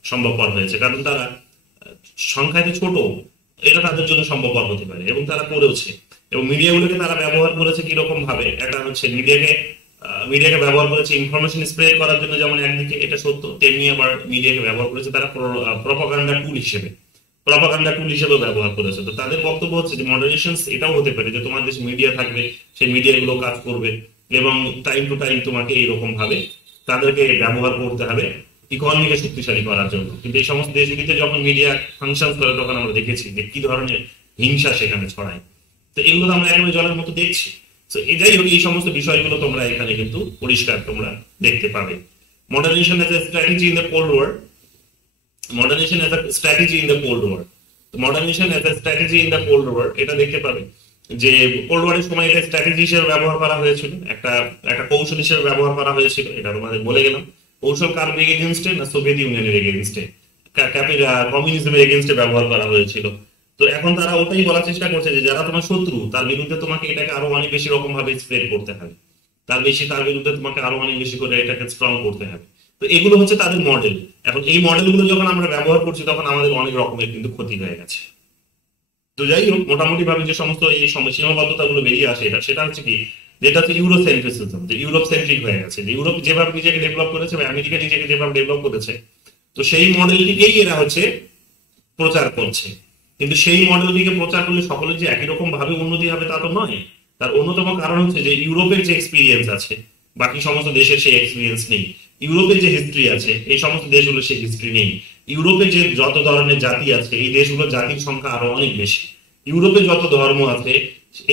সম্ভবপর হয়েছে, কারণ তারা সংখ্যায় তো ছোট, এটা তাদের জন্য সম্ভবপর হতে পারে এবং তারা করেওছে। এবং মিডিয়াগুলোকে তারা ব্যবহার করেছে কিরকম ভাবে, একটা হচ্ছে মিডিয়াকে ব্যবহার করেছে ইনফরমেশন স্প্রেড করার জন্য, যেমন একদিকে এটা সত্য, তেমনি আবার মিডিয়াকে ব্যবহার করেছে তারা প্রপাগান্ডা টুল হিসেবে ব্যবহার করেছে। তো তাদের বক্তব্য হচ্ছে যে মডারেশন এটাও হতে পারে যে তোমার দেশে মিডিয়া থাকবে, সেই মিডিয়াগুলো কাজ করবে এবং টাইম টু টাইম তোমাকে এইরকম ভাবে তাদেরকে ব্যবহার করতে হবে ইকোনমিকে শক্তিশালী করার জন্য। কিন্তু এই সমস্ত দেশগুলিতে যখন মিডিয়া ফাংশন করে তখন আমরা দেখেছি যে কি ধরনের হিংসা সেখানে ছড়ায়। তো এগুলো আমরা একেবারে জলের মতো দেখছি। তো যাই হোক, এই সমস্ত বিষয়গুলো তোমরা এখানে কিন্তু পরিষ্কার তোমরা দেখতে পাবে। Moderation as a strategy in the cold war, moderation as a strategy in the cold war, moderation as a strategy in the cold war, এটা দেখতে পাবে যে কোল্ড ওয়ারের সময় এটা স্ট্র্যাটেজি হিসেবে ব্যবহার করা হয়েছিল, একটা একটা কৌশল হিসেবে ব্যবহার করা হয়েছিল। এটা তোমাদের বলে গেলাম, কৌশল কার এগেইনস্টে না সোভিয়েত ইউনিয়নের এগেইনস্টে, কমিউনিজমের এগেইনস্টে ব্যবহার করা হয়েছিল। তো এখন তারা ওটাই বলার চেষ্টা করছে যে যারা তোমার শত্রু তার বিরুদ্ধে তোমাকে এটাকে আরো অনেক বেশি রকম ভাবে স্প্রেড করতে হবে, তার বিরুদ্ধে তোমাকে আরো অনেক বেশি করে এটাকে স্ট্রং করতে হবে। তো এগুলো হচ্ছে তাদের মডেল। এখন এই মডেলগুলো যখন আমরা ব্যবহার করছি তখন আমাদের অনেক রকমের কিন্তু ক্ষতি হয়ে গেছে। তো যাই হোক, মোটামুটি ভাবে যে সমস্ত এই সীমাবদ্ধতাগুলো বেরিয়ে আসে সেটা হচ্ছে কি, যেটা হচ্ছে ইউরোসেন্ট্রিসিজম, যে ইউরোপ সেন্ট্রিক হয়ে গেছে, যে ইউরোপ যেভাবে নিজেকে ডেভেলপ করেছে বা আমেরিকা নিজেকে যেভাবে ডেভেলপ করেছে, তো সেই মডেলটিকেই এরা হচ্ছে প্রচার করছে। কিন্তু সেই মডেলটিকে প্রচার করলে সকলের যে একই রকম ভাবে উন্নতি হবে তা তো নয়। তার অন্যতম কারণ হচ্ছে যে ইউরোপের যে এক্সপিরিয়েন্স আছে বাকি সমস্ত দেশের সেই এক্সপিরিয়েন্স নেই। ইউরোপের যে হিস্ট্রি আছে এই সমস্ত দেশগুলোর সেই হিস্ট্রি নেই। ইউরোপে যে যত ধরনের জাতি আছে এই দেশগুলোর জাতির সংখ্যা আরো অনেক বেশি। ইউরোপে যত ধর্ম আছে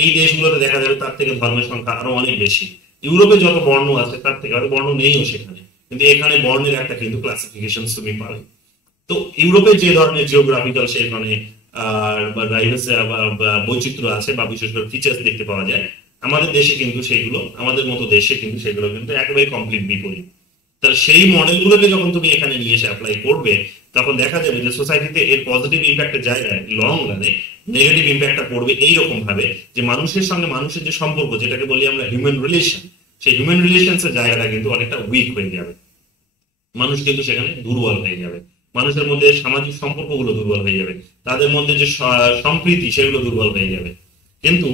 এই দেশগুলোতে দেখা যাবে তার থেকে ধর্মের সংখ্যা আরো অনেক বেশি। ইউরোপে যত বর্ণ আছে তার থেকে আরো বর্ণ নেইও সেখানে, কিন্তু এখানে বর্ণের একটা কিন্তু ক্লাসিফিকেশন তুমি পাবে। তো ইউরোপে যে ধরনের জিওগ্রাফিক্যাল সেখানে বৈচিত্র্য আছে বা বিশেষ করে ফিচার্স দেখতে পাওয়া যায়, আমাদের দেশে কিন্তু সেগুলো, আমাদের মতো দেশে কিন্তু সেগুলো কিন্তু একেবারে কমপ্লিট বিপরীত। তাহলে সেই মডেলগুলোকে যখন তুমি এখানে নিয়ে এসে অ্যাপ্লাই করবে তখন দেখা যাবে যে সোসাইটিতে এর পজিটিভ ইম্প্যাক্টের জায়গায় লং রানে নেগেটিভ ইম্প্যাক্টটা পড়বে এইরকম ভাবে যে মানুষের সঙ্গে মানুষের যে সম্পর্ক, যেটাকে বলি আমরা হিউম্যান রিলেশন, সেই হিউম্যান রিলেশনস এর জায়গাটা কিন্তু অনেকটা উইক হয়ে যাবে। মানুষ কিন্তু সেখানে দুর্বল হয়ে যাবে, মানুষের মধ্যে সামাজিক সম্পর্কগুলো দুর্বল হয়ে যাবে, তাদের মধ্যে যে সম্প্রীতি সেগুলো দুর্বল হয়ে যাবে। কিন্তু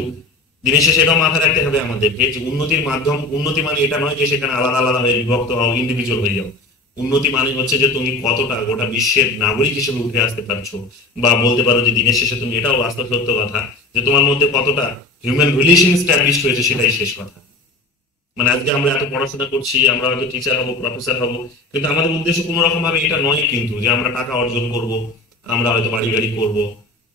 দিনের শেষে এটাও মাথায় রাখতে হবে আমাদেরকে যে উন্নতির মাধ্যম, উন্নতি মানে এটা নয় যে সেখানে আলাদা আলাদা হয়ে বিভক্ত হও, ইন্ডিভিজুয়াল হয়ে যাও। উন্নতি মানে হচ্ছে যে তুমি কতটা গোটা বিশ্বের নাগরিক হিসেবে উঠে আসতে পারছো, বা বলতে পারো যে দিনের শেষে তুমি, এটাও বাস্তব সত্য কথা, যে তোমার মধ্যে কতটা হিউম্যান রিলেশন এস্টাবলিশড হয়েছে, সেটাই শেষ কথা। মানে আজকে আমরা এত পড়াশোনা করছি, আমরা হয়তো টিচার হবো, প্রফেসর হবো, কিন্তু আমাদের উদ্দেশ্য কোনো রকম ভাবে এটা নয় কিন্তু যে আমরা টাকা অর্জন করব, আমরা হয়তো বাড়ি গাড়ি করবো,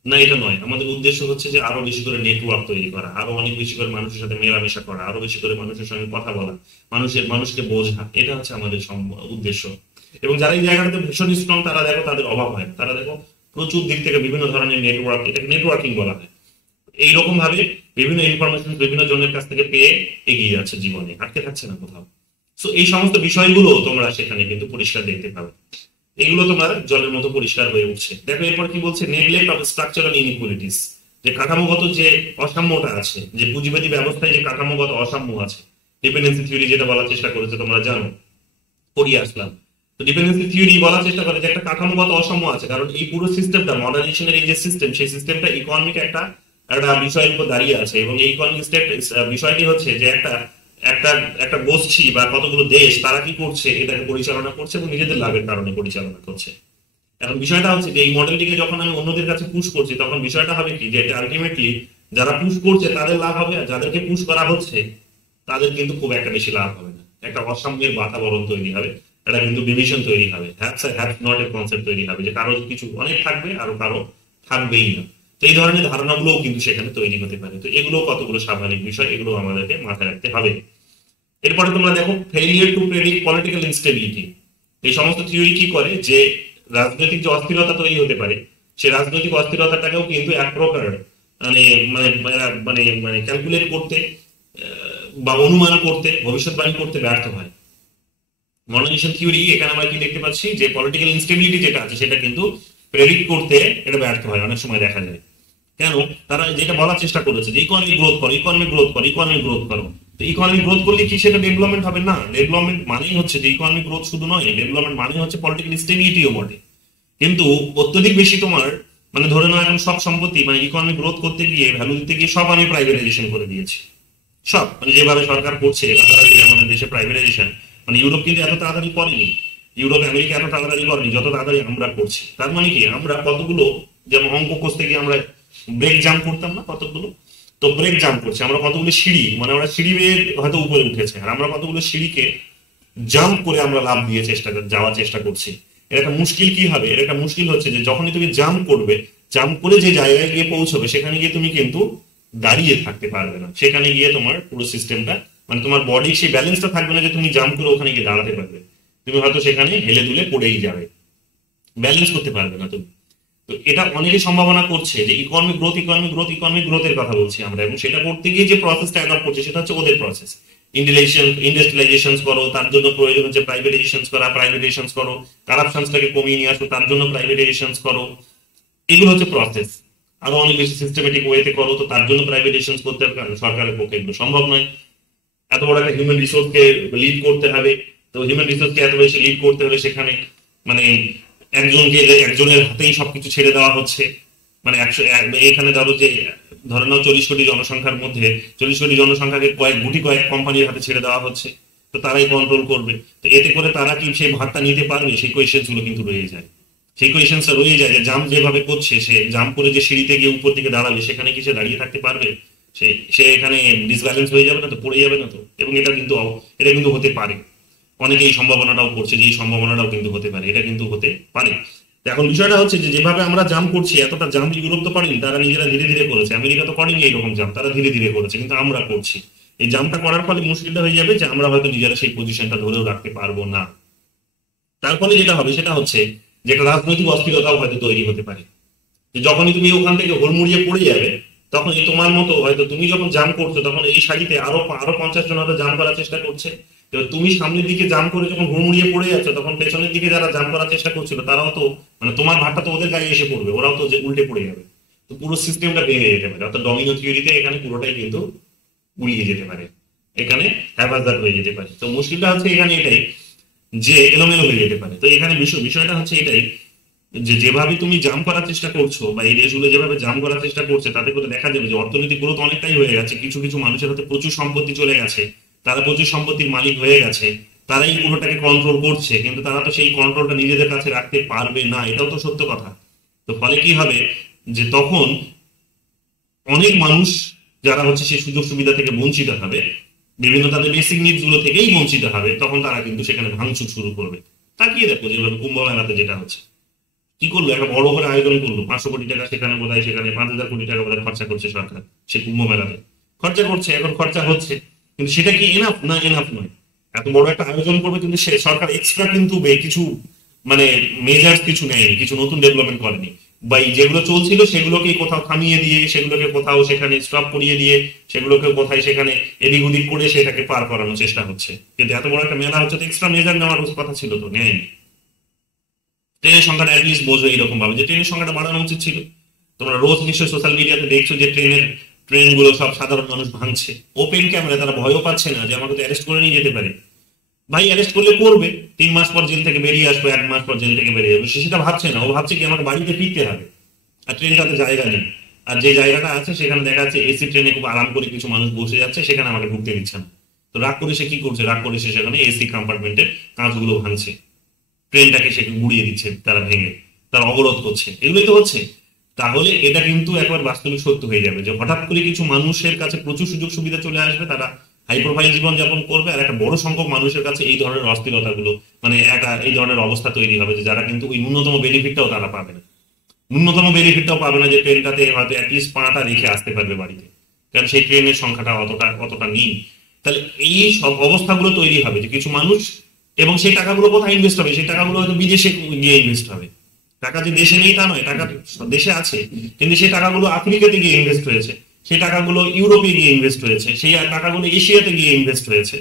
না এটা নয়। আমাদের উদ্দেশ্য হচ্ছে যে আরো বেশি করে নেটওয়ার্ক তৈরি করা, আরো অনেক বেশি করে মানুষের সাথে মেলামেশা করা, আরো বেশি করে মানুষের সঙ্গে কথা বলা, মানুষকে বোঝা, এটা হচ্ছে আমাদের উদ্দেশ্য। এবং যারা এই জায়গাটাতে ভীষণ স্ট্রং তারা দেখো তাদের অভাব হয়, তারা দেখো প্রচুর দিক থেকে বিভিন্ন ধরনের নেটওয়ার্ক, এটাকে নেটওয়ার্কিং বলা হয়, এইরকম ভাবে বিভিন্ন ইনফরমেশন বিভিন্ন জনের কাছ থেকে পেয়ে এগিয়ে যাচ্ছে জীবনে, আটকে থাকছে না কোথাও। সো এই সমস্ত বিষয়গুলো তোমরা সেখানে কিন্তু পরিষ্কার দেখতে পাবে, এগুলো তোমার জলের মতো পরিষ্কার হয়ে উঠছে। দেখো এরপর কি বলছে, নেগলেক্ট অফ স্ট্রাকচারাল ইনইকুয়ালিটিস, যে কাঠামোগত যে অসাম্যটা আছে, যে পুঁজিবাদী ব্যবস্থায় যে কাঠামোগত অসাম্য আছে, ডিপেন্ডেন্সি থিওরি যেটা বলার চেষ্টা করেছে তোমরা জানো, পড়িয়ে আসলাম। তো ডিপেন্ডেন্সি থিওরি বলার চেষ্টা করে যে একটা কাঠামোগত অসাম্য আছে, কারণ এই পুরো সিস্টেমটা, মডার্নাইজেশনের এই যে সিস্টেম, সেই সিস্টেমটা ইকোনমিক একটা একটা বিষয়ের উপর দাঁড়িয়ে আছে। এবং এই ইকোনমিক বিষয়টি হচ্ছে যে একটা একটা একটা গোষ্ঠী বা কতগুলো দেশ তারা কি করছে, এটাকে পরিচালনা করছে এবং নিজেদের লাভের কারণে পরিচালনা করছে। এখন বিষয়টা হচ্ছে যে এই মডেলটিকে যখন আমি অন্যদের কাছে পুশ করছি তখন বিষয়টা হবে কি, যে এটা আলটিমেটলি যারা পুশ করছে তাদের লাভ হবে, আর যাদেরকে পুশ করা হচ্ছে তাদের কিন্তু খুব একটা বেশি লাভ হবে না। একটা অসাম্যের বাতাবরণ তৈরি হবে, এটা কিন্তু ডিভিশন তৈরি হবে, হ্যাভস নট এর কনসেপ্ট তৈরি হবে, যে কারো কিছু অনেক থাকবে আর কারো থাকবেই না। তো এই ধরনের ধারণাগুলোও কিন্তু সেখানে তৈরি হতে পারে। তো এগুলো কতগুলো স্বাভাবিক বিষয়, এগুলো আমাদেরকে মাথায় রাখতে হবে। এরপরে তোমরা দেখো failure to predict political instability. এই সমস্ত থিওরি কি করে, যে রাজনৈতিক যে অস্থিরতা তৈরি হতে পারে সেই রাজনৈতিক অস্থিরতাটাকেও কিন্তু এক প্রকার মানে মানে মানে মানে ক্যালকুলেট করতে বা অনুমান করতে, ভবিষ্যৎবাণী করতে ব্যর্থ হয়। মডার্নাইজেশন থিওরি এখানে আমরা কি দেখতে পাচ্ছি, যে পলিটিক্যাল ইনস্টেবিলিটি যেটা আছে সেটা কিন্তু প্রেডিক্ট করতে এটা ব্যর্থ হয়, অনেক সময় দেখা যায়। কেন? তারা যেটা বলার চেষ্টা করেছে যে ইকোনমিক গ্রোথ করো, ইকোনমিক গ্রোথ করো, ইকোনমিক গ্রোথ করো, তো ইকোনমিক গ্রোথ করলে কি সেটা ডেভেলপমেন্ট হবে? না, ডেভেলপমেন্ট মানেই হচ্ছে যে ইকোনমিক গ্রোথ শুধু নয়, ডেভেলপমেন্ট মানে হচ্ছে পলিটিক্যাল স্টেবিলিটিও বটে। কিন্তু অত্যধিক বেশি তোমার মানে ধরে নাও এখন সব সম্পত্তি মানে ইকোনমিক গ্রোথ করতে গিয়ে ভ্যালু দিতে গিয়ে সব আমি প্রাইভেটাইজেশন করে দিয়েছি। সব মানে যেভাবে সরকার করছে রাতারাতি আমাদের দেশে প্রাইভেটাইজেশন, মানে ইউরোপ কিন্তু এত তাড়াতাড়ি করেনি, ইউরোপ আমেরিকা এত তাড়াতাড়ি করেনি যত তাড়াতাড়ি আমরা করছি। তার মানে কি আমরা কতগুলো, যেমন অঙ্ক কষতে গিয়ে আমরা ব্রেক জাম্প করতাম না কতগুলো, তো ব্রেক জাম্প করছি আমরা কতগুলো সিঁড়ি, মানে আমরা সিঁড়ি বেয়ে হয়তো উপরে উঠেছে, আর আমরা কতগুলো সিঁড়িকে জাম্প করে আমরা লাভ দিয়ে যাওয়ার চেষ্টা করছি। এর একটা মুশকিল কি হবে? এর একটা মুশকিল হচ্ছে যে যখনই তুমি জাম্প করবে, জাম্প করে যে জায়গায় গিয়ে পৌঁছবে সেখানে গিয়ে তুমি কিন্তু দাঁড়িয়ে থাকতে পারবে না, সেখানে গিয়ে তোমার পুরো সিস্টেমটা মানে তোমার বডির সেই ব্যালেন্সটা থাকবে না যে তুমি জাম্প করে ওখানে গিয়ে দাঁড়াতে পারবে, তুমি হয়তো সেখানে হেলে দুলে পড়েই যাবে, ব্যালেন্স করতে পারবে না তুমি। তো এটা অনেকে সম্ভাবনা করছে যে economic growth economic growth economic গ্রোথের কথা বলছি আমরা, এবং সেটা করতে গিয়ে যে প্রসেসটা অ্যাডপ্ট করছে সেটা হচ্ছে ওদের প্রসেস। ইন্ডাস্ট্রিয়ালাইজেশন করো, তার জন্য প্রয়োজন হচ্ছে প্রাইভেটাইজেশন করা, প্রাইভেটাইজেশন করো, কারাপশনটাকে কমিয়ে নিয়ে আসো, তার জন্য প্রাইভেটাইজেশন করো, এগুলো হচ্ছে প্রসেস। আরো অনেক বেশি সিস্টেমেটিক ওয়েতে করো, তো তার জন্য প্রাইভেটাইজেশন করতে হবে, কারণ সরকারের পক্ষে এগুলো সম্ভব নয়। এত বড় একটা হিউম্যান রিসোর্সকে লিড করতে হবে, তো হিউম্যান রিসোর্সকে এত বেশি লিড করতে হলে সেখানে মানে একজনের হাতেই সবকিছু ছেড়ে দেওয়া হচ্ছে। মানে এখানে ধরো যে ধরে নাও 40 কোটি জনসংখ্যার মধ্যে 40 কোটি জনসংখ্যাকে কয়েক কোম্পানির হাতে ছেড়ে দেওয়া হচ্ছে, তো তারাই কন্ট্রোল করবে। তো এতে করে তারা কি সেই ভাগটা নিতে পারবে? সেই কোয়েশ্চেন্স গুলো কিন্তু রয়ে যায়, সেই কোয়েশ্চেন্সটা রয়ে যায় যে জাম্প যেভাবে করছে, সে জাম্প করে যে সিঁড়িতে গিয়ে উপর দিকে দাঁড়াবে সেখানে কি সে দাঁড়িয়ে থাকতে পারবে? সে এখানে ডিসব্যালেন্স হয়ে যাবে না তো, পড়ে যাবে না তো? এবং এটা কিন্তু হতে পারে, অনেকে এই সম্ভাবনাটাও করছে যে এই সম্ভাবনাটাও কিন্তু হতে পারে, এটা কিন্তু হতে পারে। তো এখন বিষয়টা হচ্ছে যে যেভাবে আমরা জাম্প করছি, এতটা জাম্প ইউরোপ তো করেনি, তারা নিজেরা ধীরে ধীরে করেছে, আমেরিকা তো করেনি এইরকম জাম্প, তারা ধীরে ধীরে করেছে, কিন্তু আমরা করছি। এই জাম্পটা করার ফলে মুশকিলটা হয়ে যাবে যে আমরা হয়তো নিজেরা সেই পজিশনটা ধরেও রাখতে পারবো না। তার ফলে যেটা হবে সেটা হচ্ছে যে একটা রাজনৈতিক অস্থিরতাও হয়তো তৈরি হতে পারে, যে যখনই তুমি ওখান থেকে হুড়মুড়িয়ে পড়ে যাবে, তখন এই তোমার মতো হয়তো তুমি যখন জাম্প করছো তখন এই সারিতে আরো আরো 50 জন হয়তো জাম্প করার চেষ্টা করছে। এবার তুমি সামনের দিকে জাম্প করে যখন হুড়মুড়িয়ে পড়ে যাচ্ছ, তখন পেছনের দিকে যারা জাম্প করার চেষ্টা করছিল তারাও তো মানে তোমার ভাগটা তো ওদের গায়ে এসে পড়বে, ওরাও তো যে উল্টে পড়ে যাবে, তো পুরো সিস্টেমটা ভেঙে যেতে পারে। অর্থাৎ ডমিনো থিওরিতে এখানে পুরোটাই কিন্তু উড়িয়ে যেতে পারে, এখানে হ্যাভাজার্ড হয়ে যেতে পারে। তো মুশকিলটা হচ্ছে এখানে এটাই যে এলোমেলো হয়ে যেতে পারে। তো এখানে বিষয়টা হচ্ছে এটাই যে যেভাবে তুমি জাম্প করার চেষ্টা করছো বা এই দেশগুলো যেভাবে জাম্প করার চেষ্টা করছে, তাতে করে দেখা যাবে যে অর্থনৈতিক গ্রোথ অনেকটাই হয়ে গেছে, কিছু কিছু মানুষের হাতে প্রচুর সম্পত্তি চলে গেছে, তারা প্রচুর সম্পত্তির মালিক হয়ে গেছে, তারাই পুরোটাকে কন্ট্রোল করছে, কিন্তু তারা তো সেই কন্ট্রোলটা নিজেদের কাছে রাখতে পারবে না, এটাও তো সত্য কথা। তো ফলে কি হবে যে তখন অনেক মানুষ যারা হচ্ছে সেই সুযোগ সুবিধা থেকে বঞ্চিত হবে, বিভিন্ন তাদের বেসিক নিডস গুলো থেকেই বঞ্চিত হবে, তখন তারা কিন্তু সেখানে ভাঙচুর শুরু করবে। তাকিয়ে দেখো যেভাবে কুম্ভ মেলাতে যেটা হচ্ছে, কি করলো, একটা বড় করে আয়োজন করলো, 500 কোটি টাকা সেখানে বোধহয়, সেখানে 5,000 কোটি টাকা বোধহয় খরচা করছে সরকার সে কুম্ভ মেলাতে, খরচা করছে, এখন খরচা হচ্ছে, কিন্তু সেটা কি এনাফ? না, এনাফ নয়। এত বড় একটা আয়োজন করবে কিন্তু সে সরকার এক্সট্রা কিন্তু কিছু মানে মেজার্স কিছু নেয়নি, কিছু নতুন ডেভেলপমেন্ট করেনি, বা এই যেগুলো চলছিল সেগুলোকে কোথাও থামিয়ে দিয়ে, সেগুলোকে কোথাও সেখানে স্টপ করিয়ে দিয়ে, সেগুলোকে কোথায় সেখানে এদিক ওদিক করে সেটাকে পার করানোর চেষ্টা হচ্ছে। কিন্তু এত বড় একটা মেলা হচ্ছে, তো এক্সট্রা মেজার নেওয়ার কথা ছিল, তো নেয়নি। ট্রেনের সংখ্যাটা অ্যাটলিস্ট বোঝো এইরকম ভাবে যে ট্রেনের সংখ্যাটা বাড়ানো উচিত ছিল। তোমরা রোজ নিশ্চয়ই সোশ্যাল মিডিয়াতে দেখছো যে ট্রেনগুলো সব সাধারণ মানুষ ভাঙছে ওপেন ক্যামেরা, তারা ভয়ও পাচ্ছে না যে আমাকে তো অ্যারেস্ট করে নিয়ে যেতে পারে। ভাই অ্যারেস্ট করলে করবে, 3 মাস পর জেল থেকে বেরিয়ে আসবে, 1 মাস পর জেল থেকে বেরিয়ে যাবে, সে সেটা ভাবছে না, ও ভাবছে কি আমাকে বাড়িতে ফিরতে হবে, আর ট্রেনটাতে জায়গা নেই, আর যে জায়গাটা আছে সেখানে দেখা যাচ্ছে এসি ট্রেনে খুব আরাম করে কিছু মানুষ বসে যাচ্ছে, সেখানে আমাকে ঢুকতে দিচ্ছে না। তো রাগ করে সে কি করছে, রাগ করে সে সেখানে এসি কম্পার্টমেন্টের কাঁচগুলো ভাঙছে, ট্রেনটাকে সে গুড়িয়ে দিচ্ছে, তারা ভেঙে, তারা অবরোধ করছে, এগুলোই তো হচ্ছে। তাহলে এটা কিন্তু একবার বাস্তবিক সত্য হয়ে যাবে যে হঠাৎ করে কিছু মানুষের কাছে প্রচুর সুযোগ সুবিধা চলে আসবে, তারা হাই প্রোফাইল জীবন যাপন করবে, আর একটা বড় সংখ্যক মানুষের কাছে এই ধরনের অস্থিরতাগুলো মানে একটা এই ধরনের অবস্থা তৈরি হবে যে যারা কিন্তু ওই ন্যূনতম বেনিফিটটাও তারা পাবে না, ন্যূনতম বেনিফিটটাও পাবে না যে ট্রেনটাতে হয়তো অ্যাটলিস্ট পাটা রেখে আসতে পারবে বাড়িতে, কারণ সেই ট্রেনের সংখ্যাটা অতটা নেই। তাহলে এই সব অবস্থাগুলো তৈরি হবে যে কিছু মানুষ, এবং সেই টাকাগুলো কোথায় ইনভেস্ট হবে, সেই টাকাগুলো হয়তো বিদেশে গিয়ে ইনভেস্ট হবে। টাকা যে দেশে নেই তা নয়, টাকা দেশে আছে, কিন্তু সেই টাকাগুলো আফ্রিকাতে গিয়ে ইনভেস্ট হয়েছে, সেই টাকাগুলো ইউরোপে গিয়ে ইনভেস্ট হয়েছে, সেই টাকাগুলো এশিয়াতে গিয়ে ইনভেস্ট হয়েছে,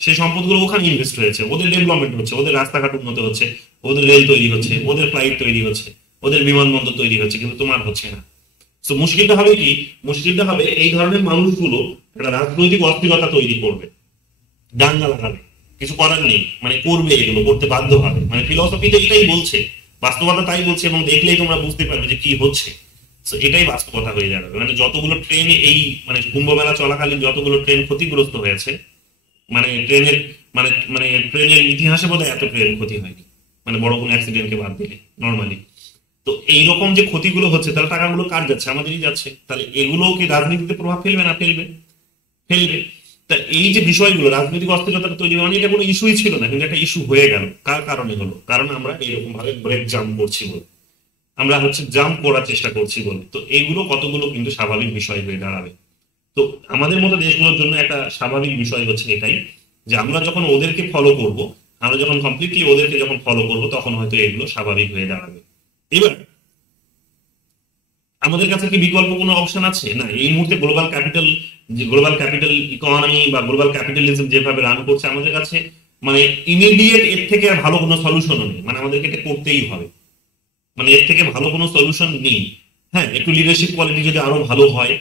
সেই সম্পদগুলো ওখানে ইনভেস্ট হয়েছে, ওদের ডেভেলপমেন্ট হচ্ছে, ওদের রাস্তাঘাট উন্নত হচ্ছে, ওদের রেল তৈরি হচ্ছে, ওদের ফ্লাইট তৈরি হচ্ছে, ওদের বিমানবন্দর তৈরি হচ্ছে, কিন্তু তোমার হচ্ছে না। তো মুশকিলটা হবে কি, মুশকিলটা হবে এই ধরনের মানুষগুলো একটা রাজনৈতিক অস্থিরতা তৈরি করবে, দাঙ্গা লাগাবে, কিছু করার নেই, মানে করবে, এগুলো করতে বাধ্য হবে। মানে ফিলসফি তো এটাই বলছে, বাস্তবতা তাই বলছে, এবং দেখলেই তোমরা বুঝতে পারবে যে কি হচ্ছে। তো এটাই বাস্তবতা হয়ে যাবে। মানে যতগুলো ট্রেন এই মানে কুম্ভ মেলা চলাকালীন যতগুলো ট্রেন ক্ষতিগ্রস্ত হয়েছে, মানে ট্রেনের মানে মানে ট্রেনের ইতিহাসে বোধহয় এত ট্রেন ক্ষতি হয়নি, মানে বড় কোনো অ্যাক্সিডেন্টকে বাদ দিলে নর্মালি। তো এইরকম যে ক্ষতিগুলো হচ্ছে, তাহলে টাকাগুলো কার যাচ্ছে? আমাদেরই যাচ্ছে। তাহলে এগুলো কি রাজনীতিতে প্রভাব ফেলবে না? ফেলবে, ফেলবে। তা এই যে বিষয়গুলো রাজনৈতিক অস্থিরতা তৈরি, মানে এটা কোনো ইস্যুই ছিল না, কিন্তু একটা ইস্যু হয়ে গেল। কার কারণে হলো? কারণ আমরা এরকম ভাবে ব্রেক জাম্প করছি বলে, আমরা জাম্প করার চেষ্টা করছি বলে। তো এইগুলো কতগুলো কিন্তু স্বাভাবিক বিষয় হয়ে দাঁড়াবে। তো আমাদের মতো দেশগুলোর জন্য একটা স্বাভাবিক বিষয় হচ্ছে এটাই, যে আমরা যখন ওদেরকে ফলো করব, আমরা যখন কমপ্লিটলি ওদেরকে যখন ফলো করব, তখন হয়তো এগুলো স্বাভাবিক হয়ে দাঁড়াবে। এবার আমাদের কাছে কি বিকল্প কোনো অপশন আছে? না, এই মুহূর্তে গ্লোবাল ক্যাপিটাল, যে গ্লোবাল ক্যাপিটাল ইকোনমি বা গ্লোবাল ক্যাপিটালিজম যেভাবে রান করছে, আমাদের কাছে মানে ইমিডিয়েট এর থেকে আর ভালো কোনো সলিউশনও নেই। মানে আমাদেরকে এটা করতেই হবে, মানে এর থেকে ভালো কোনো সলিউশন নেই। হ্যাঁ, একটু লিডারশিপ কোয়ালিটি যদি আরো ভালো হয়,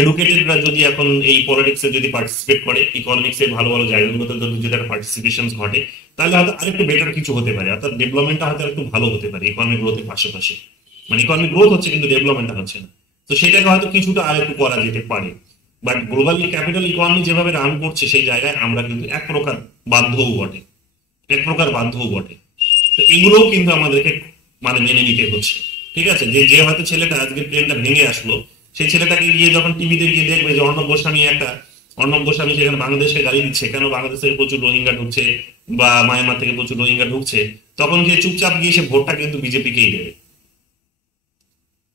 এডুকেটেডরা যদি এখন এই পলিটিক্সে যদি পার্টিসিপেট করে, ইকোনমিক্স এর ভালো ভালো জায়গাগুলোতে যদি একটা পার্টিসিপেশন ঘটে, তাহলে হয়তো আরেকটু বেটার কিছু হতে পারে, অর্থাৎ ডেভেলপমেন্টটা হয়তো একটু ভালো হতে পারে ইকোনমিক গ্রোথের পাশাপাশি। মানে ইকোনমিক গ্রোথ হচ্ছে কিন্তু ডেভেলপমেন্টটা হচ্ছে না, তো সেটাকে হয়তো কিছুটা আর একটু করা যেতে পারে। বাট গ্লোবালি ক্যাপিটাল ইকোনমি যেভাবে রান করছে, সেই জায়গায় আমরা কিন্তু এক প্রকার বাধ্যও বটে, এক প্রকার বাধ্যও বটে। তো এগুলোও কিন্তু আমাদেরকে মানে মেনে নিতে হচ্ছে। ঠিক আছে, যে যে হয়তো ছেলেটা আজকে ট্রেনটা ভেঙে আসলো, সেই ছেলেটাকে গিয়ে যখন টিভিতে গিয়ে দেখবে যে অর্ণব গোস্বামী সেখানে বাংলাদেশকে গালি দিচ্ছে, কেন বাংলাদেশ থেকে প্রচুর রোহিঙ্গা ঢুকছে বা মায়ানমার থেকে প্রচুর রোহিঙ্গা ঢুকছে, তখন গিয়ে চুপচাপ গিয়ে সে ভোটটা কিন্তু বিজেপিকেই দেবে।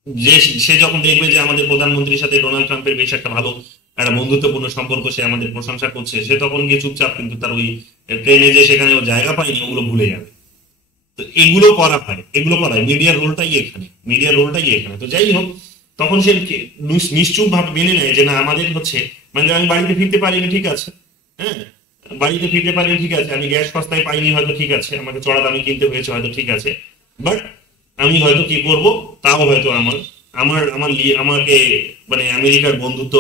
যে সে যখন দেখবে যে আমাদের প্রধানমন্ত্রীর সাথে ডোনাল্ড ট্রাম্পের বেশ একটা ভালো একটা বন্ধুত্বপূর্ণ সম্পর্ক, সে আমাদের প্রশংসা করছে, সে তখন গিয়ে চুপচাপ কিন্তু তার ওই ট্রেনে যে সেখানে ও জায়গা পায়নি ওগুলো ভুলে যাবে। তো এগুলো করা হয়, এগুলো করা হয়, মিডিয়ার রোলটাই এখানে, মিডিয়ার রোলটাই এখানে। তো যাই হোক, তখন সে নিশ্চুপ ভাবে মেনে নেয় যে না, আমাদের হচ্ছে মানে আমি বাড়িতে ফিরতে পারিনি, ঠিক আছে, হ্যাঁ, বাড়িতে ফিরতে পারিনি, ঠিক আছে, আমি গ্যাস সস্তায় পাইনি হয়তো, ঠিক আছে, আমাকে চড়া দামে কিনতে হয়েছে হয়তো, ঠিক আছে, বাট আমি হয়তো কি করব, তাও হয়তো আমার আমার আমার আমাকে মানে আমেরিকার বন্ধুত্ব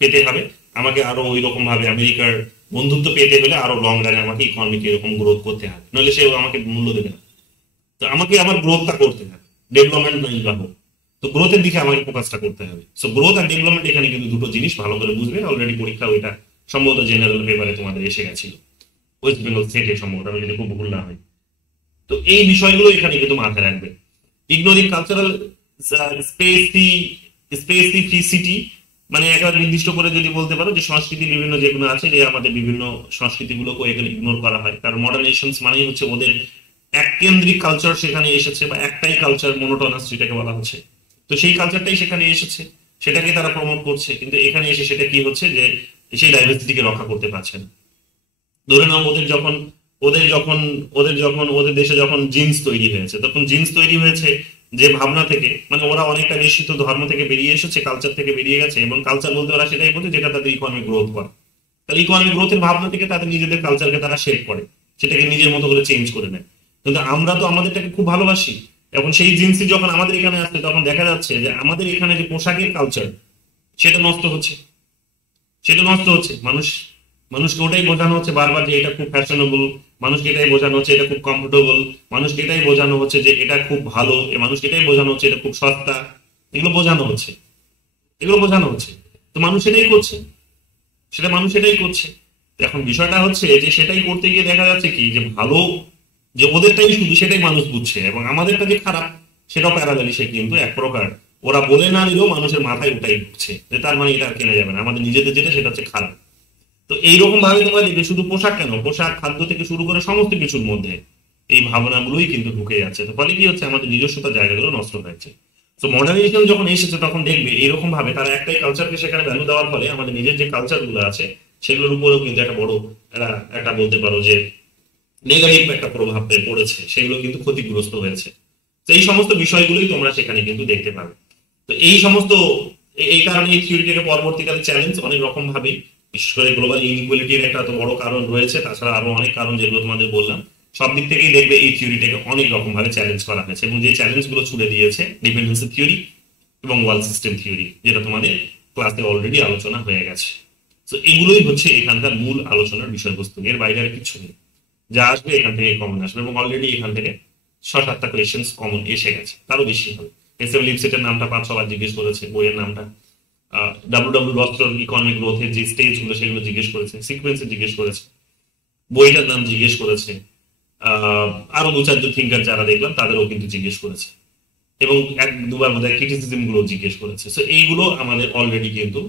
পেতে হবে, আমাকে আরো ওই রকম ভাবে আমেরিকার বন্ধুত্ব পেতে হলে আরো লং রানে আমাকে ইকোনমিক এরকম গ্রোথ করতে হবে, নইলে সে আমাকে মূল্য দেবে না। তো আমাকে আমার গ্রোথটা করতে হবে, ডেভেলপমেন্ট নাই বা হোক, তো গ্রোথের দিকে আমাকে ফোকাসটা করতে হবে। সো গ্রোথ আর ডেভেলপমেন্ট এখানে কিন্তু দুটো জিনিস, ভালো করে বুঝবে। অলরেডি পরীক্ষা ওইটা সম্ভবত জেনারেল পেপারে তোমাদের এসে গেছিল, ওয়েস্ট বেঙ্গল স্টেটে সম্ভবত, আমি যদি খুব ভুল না হয়। তো এই বিষয়গুলো এখানে কিন্তু মাথায় রাখবে। ইগনোরিং কালচারাল স্পেসিফিসিটি, মানে একটা নির্দিষ্ট করে যদি বলতে পারো যে সংস্কৃতি বিভিন্ন যেগুলো আছে, যে আমাদের বিভিন্ন সংস্কৃতিগুলোকে এখানে ইগনোর করা হয়, কারণ মডার্ন নেশনস মানেই হচ্ছে ওদের এক কেন্দ্রিক কালচার সেখানে এসেছে, বা একটাই কালচার, মোনোটোনাস যেটাকে বলা হচ্ছে। তো সেই কালচারটাই সেখানে এসেছে, সেটাকে তারা প্রমোট করছে, কিন্তু এখানে এসে সেটা কি হচ্ছে যে সেই ডাইভার্সিটিকে রক্ষা করতে পারছে না। ধরে নাও ওদের দেশে যখন জিন্স তৈরি হয়েছে, তখন জিন্স তৈরি হয়েছে যে ভাবনা থেকে, মানে ওরা অনেকটা বেশি তো ধর্ম থেকে বেরিয়ে এসেছে, কালচার থেকে বেরিয়ে গেছে, এবং কালচার বলতে ওরা সেটাই বলছে যেটা তাদের ইকোনমিক গ্রোথ করে। তাহলে ইকোনমিক গ্রোথের ভাবনা থেকে তাদের নিজেদের কালচারকে তারা শেপ করে, সেটাকে নিজের মতো করে চেঞ্জ করে নেয়। কিন্তু আমরা তো আমাদেরটাকে খুব ভালোবাসি। এখন সেই জিন্সই যখন আমাদের এখানে আসছে, তখন দেখা যাচ্ছে যে আমাদের এখানে যে পোশাকের কালচার, সেটা নষ্ট হচ্ছে, সেটা নষ্ট হচ্ছে। মানুষকে ওটাই বোঝানো হচ্ছে বারবার যে এটা খুব ফ্যাশনেবল, মানুষকে এটাই বোঝানো হচ্ছে এটা খুব কমফোর্টেবল, মানুষকে এটাই বোঝানো হচ্ছে যে এটা খুব ভালো, মানুষকে এটাই বোঝানো হচ্ছে এটা খুব সস্তা। এগুলো বোঝানো হচ্ছে, এগুলো বোঝানো হচ্ছে। তো মানুষ এটাই করছে, মানুষ এটাই করছে। তো এখন বিষয়টা হচ্ছে যে সেটাই করতে গিয়ে দেখা যাচ্ছে কি, যে ভালো যে ওদেরটাই শুধু সেটাই মানুষ বুঝছে, এবং আমাদেরটা যে খারাপ সেটাও প্যারালালি সে কিন্তু এক প্রকার ওরা বলে না দিলেও মানুষের মাথায় ওটাই ঢুকছে, যে তার মানে এটা আর কেনা যাবে না, আমাদের নিজেদের যেটা সেটা হচ্ছে খারাপ। তো এইরকম ভাবে তোমরা দেখবে শুধু পোশাক কেন, পোশাক, খাদ্য থেকে শুরু করে সমস্ত কিছুর মধ্যে এই ভাবনাগুলোই কিন্তু ঢুকে যাচ্ছে। তো ফলে কি হচ্ছে, আমাদের নিজস্বতা জায়গাগুলো নষ্ট হয়েছে। তো মডার্নাইজেশন যখন এসেছে, তখন দেখবে এরকম ভাবে তারা একটাই কালচারকে সেখানে ভ্যালু দেওয়ার ফলে আমাদের নিজের যে কালচার গুলো আছে সেগুলোর উপরেও কিন্তু একটা বড় একটা বলতে পারো যে নেগেটিভ একটা প্রভাব পড়েছে, সেগুলো কিন্তু ক্ষতিগ্রস্ত হয়েছে। তো এই সমস্ত বিষয়গুলোই তোমরা সেখানে কিন্তু দেখতে পাবে। তো এই সমস্ত এই কারণে এই থিওরিটাকে পরবর্তীকালে চ্যালেঞ্জ অনেক রকম ভাবে, বিশেষ করে গ্লোবাল ইনইকুয়ালিটির একটা তো বড় কারণ রয়েছে, তাছাড়া আরো অনেক কারণ যেগুলো তোমাদের বললাম, সব দিক থেকেই দেখবে এই থিওরিটাকে অনেক রকম ভাবে চ্যালেঞ্জ করা হয়েছে, এবং যে চ্যালেঞ্জ গুলো ছুড়ে দিয়েছে ডিপেন্ডেন্সি থিওরি এবং ওয়ার্ল্ড সিস্টেম থিওরি, যেটা তোমাদের ক্লাসে অলরেডি আলোচনা হয়ে গেছে। তো এগুলোই হচ্ছে এখানকার মূল আলোচনার বিষয়বস্তু, এর বাইরে আর কিছু নেই। যা আসবে এখান থেকে কমন আসবে, এবং অলরেডি এখান থেকে 6-7টা কোয়েশ্চেন্স কমন এসে গেছে, তারও বেশি হবে। এস এম লিপসেটের নামটা 5-6 বার জিজ্ঞেস করেছে, বইয়ের নামটা, ডাব্লিউ রস্টর ইকোনমিক গ্রোথের যে স্টেজ গুলো সেগুলো জিজ্ঞেস করেছে, সিকোয়েন্সে জিজ্ঞেস করেছে, বইটার নাম জিজ্ঞেস করেছে, আরো 2-4জন থিঙ্কার যারা দেখলাম তাদেরও কিন্তু জিজ্ঞেস করেছে, এবং 1-2বার মধ্যে ক্রিটিসিজম গুলো জিজ্ঞেস করেছে। সো এইগুলো আমাদের অলরেডি কিন্তু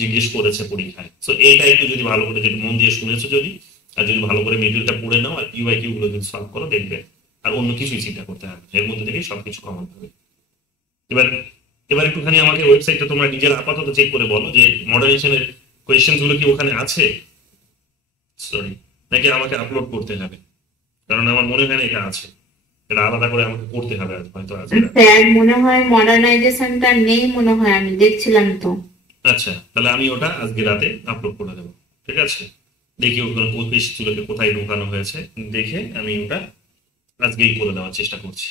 জিজ্ঞেস করেছে পরীক্ষায়। সো এইটা একটু যদি ভালো করে, যেটা মন দিয়ে শুনেছো যদি, আর যদি ভালো করে মেটেরিয়ালটা পড়ে নাও আর ইউআইকিউ গুলো যদি সলভ করো, দেখবে আর অন্য কিছুই চিন্তা করতে হবে, এর মধ্যে থেকে সবকিছু কমন হবে। এবার এবার একটুখানি আমাকে ওয়েবসাইটটা তোমরা নিজের আপাতত চেক করে বলো যে মডারেশনের কোয়েশ্চেন গুলো কি ওখানে আছে, সরি, নাকি আমাকে আপলোড করতে হবে, কারণ আমার মনে হয় না এটা আছে, এটা আলাদা করে আমাকে করতে হবে হয়তো আছে। স্যার মনে হয় মডার্নাইজেশনটা নেই মনে হয়, আমি দেখছিলাম তো। আচ্ছা, তাহলে আমি ওটা আজকে রাতে আপলোড করে দেবো, ঠিক আছে? দেখি ওখানে কোন পেজগুলোকে কোথায় ঢোকানো হয়েছে, দেখে আমি ওটা আজকেই করে দেওয়ার চেষ্টা করছি,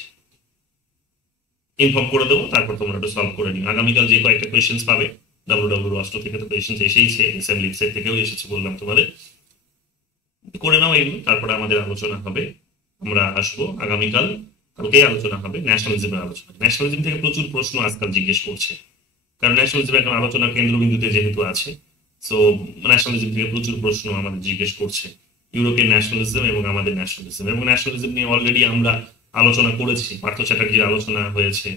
ইনফর্ম করে দেবো, তারপর তোমরা ওটা সলভ করে নিও। আগামীকাল যে কয়েকটা কোয়েশ্চেন্স পাবে, ডাব্লিউ অস্ট্রো থেকে তো কোয়েশ্চেন্স এসেইছে, এসএম লিপসেট থেকেও এসেছে বললাম তোমাদের, করে নাও এগুলো, তারপরে আমাদের আলোচনা হবে। আমরা আসবো আগামীকাল, কালকেই আলোচনা হবে ন্যাশনালিজমের আলোচনা। ন্যাশনালিজম থেকে প্রচুর প্রশ্ন আজকাল জিজ্ঞেস করছে, কারণ ন্যাশনালিজম এখন আলোচনার কেন্দ্রবিন্দুতে যেহেতু আছে। সো ন্যাশনালিজম থেকে প্রচুর প্রশ্ন আমাদের জিজ্ঞেস করছে, ইউরোপের ন্যাশনালিজম এবং আমাদের ন্যাশনালিজম। এবং ন্যাশনালিজম নিয়ে অলরেডি আমরা আলোচনা করেছি, পার্থ চ্যাটার্জির আলোচনা হয়েছে,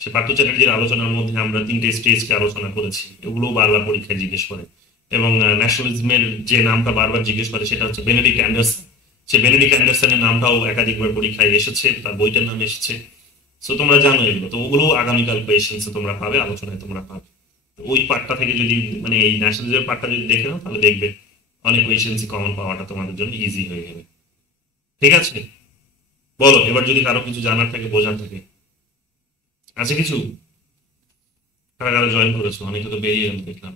সে পার্থ চ্যাটার্জির আলোচনার মধ্যে আমরা 3টে স্টেজকে আলোচনা করেছি, এগুলোও বারবার পরীক্ষায় জিজ্ঞেস করে। এবং ন্যাশনালিজমের যে নামটা বারবার জিজ্ঞেস করে সেটা হচ্ছে বেনেডিক্ট অ্যান্ডারসন। সে বেনেডিক্ট অ্যান্ডারসনের নামটাও একাধিকবার পরীক্ষায় এসেছে, তার বইটার নাম এসেছে। সো তোমরা জানো এগুলো, তো ওগুলো আগামীকাল কোয়েশ্চেন্সে তোমরা পাবে, আলোচনায় তোমরা পাবে। ওই পার্টটা থেকে যদি মানে এই ন্যাশনালিজমের পার্টটা যদি দেখে নাও, তাহলে দেখবে অনেক কোয়েশ্চেন্সই কমন পাওয়াটা তোমাদের জন্য ইজি হয়ে যাবে। ঠিক আছে, বলো এবার যদি কারো কিছু জানার থাকে, বোঝার থাকে, আছে কিছু? কারা কারা জয়েন করেছো? অনেকে তো বেরিয়ে গেল দেখলাম।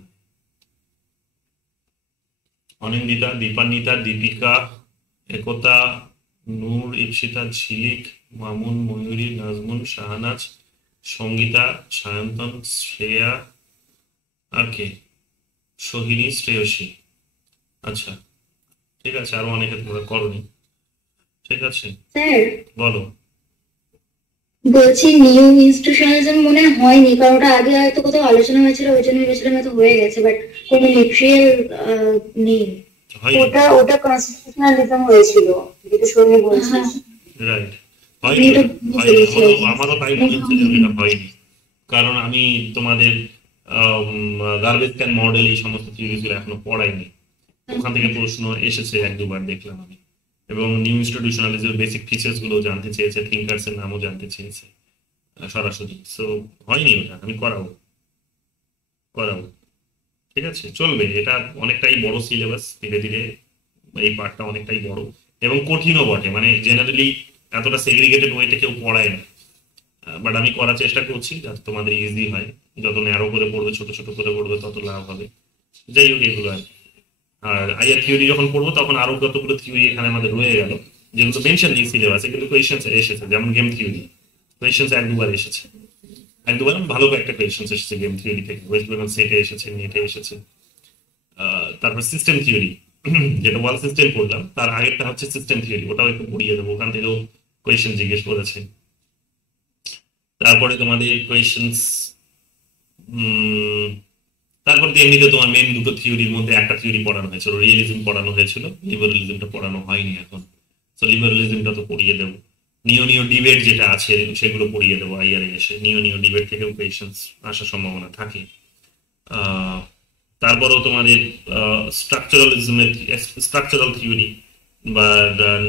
অনিন্দিতা, দীপান্বিতা, দীপিকা, একতা, নূর, ইপসিতা, ঝিলিক, মামুন, ময়ূরী, নাজমুন, শাহনাজ, সঙ্গীতা, সায়ন্তন, শ্রেয়া, আর কে? সোহিনী, শ্রেয়সী। আচ্ছা, ঠিক আছে, আরো অনেকে তোমরা করনি, ঠিক আছে, স্যার বলো। বলছি নিউ ইনস্টিটিউশনালিজম মনে হয়নি, কারণ ওটা আগে হয়তো কোথাও আলোচনা হয়েছিল, ওই জন্য ভেবেছিলাম হয়তো হয়ে গেছে, বাট কোনো মেটেরিয়াল নেই। হয়নি, ওটা কনস্টিটিউশনালিজম হয়েছিল, যেটা শুনে বলছিস। রাইট, হয়নি, এটা হয়নি, আমারও তাই মনে হচ্ছে যে এটা হয়নি, কারণ আমি তোমাদের গার্বেজ ক্যান মডেল এই সমস্ত থিওরিগুলো এখনো পড়াইনি। ওখান থেকে প্রশ্ন এসেছে 1-2বার দেখলাম আমি, এবং নিউ ইনস্টিটিউশনালিজমের বেসিক ফিচার্স গুলো জানতে চেয়েছে, থিঙ্কার্স এর নামও জানতে চেয়েছে সরাসরি। সো হয়নি, ওটা আমি করাবো, করাবো, ঠিক আছে, চলবে। এটা অনেকটাই বড় সিলেবাস, ধীরে ধীরে এই পার্টটা অনেকটাই বড় এবং কঠিনও বটে, মানে জেনারেলি এতটা সেগ্রিগেটেড ওয়েতে কেউ পড়ায় না, বাট আমি করার চেষ্টা করছি যাতে তোমাদের ইজি হয়। যত ন্যারো করে পড়বে, ছোট ছোট করে পড়বে, তত লাভ হবে। যাই হোক, এগুলো আর কি। আর আইআর থিওরি যখন পড়বো তখন আরো কতগুলো থিওরি এখানে আমাদের রয়ে গেল, যেগুলো মেনশন নেই সিলেবাসে, কিন্তু কোয়েশ্চেন্স এসেছে, যেমন গেম থিওরি কোয়েশ্চেন্স 1-2বার এসেছে, 1-2বার ভালো কয়েকটা কোয়েশ্চেন্স এসেছে গেম থিওরি থেকে, ওয়েস্ট বেঙ্গল সেটে এসেছে, নেটে এসেছে। তারপর সিস্টেম থিওরি, যেটা ওয়াল সিস্টেম পড়লাম, তার আগেরটা হচ্ছে সিস্টেম থিওরি, ওটাও একটু পড়িয়ে দেবো, ওখান থেকেও কোয়েশ্চেন জিজ্ঞেস করেছে। তারপরে তোমাদের কোয়েশ্চেন্স, তারপর এমনিতে তোমার মেন দুটো থিওরির মধ্যে একটা থিওরি পড়ানো হয়েছিল, রিয়েলিজম পড়ানো হয়েছিল, লিবারালিজমটা পড়ানো হয়নি এখন। তো লিবারালিজমটা তো পড়িয়ে দেবো। নিও ডিবেট যেটা আছে সেগুলো পড়িয়ে দেবো আইআরে এসে, নিও ডিবেট থেকেও কোয়েশ্চেন্স আসার সম্ভাবনা থাকে। তারপরেও তোমাদের স্ট্রাকচারাল থিওরি বা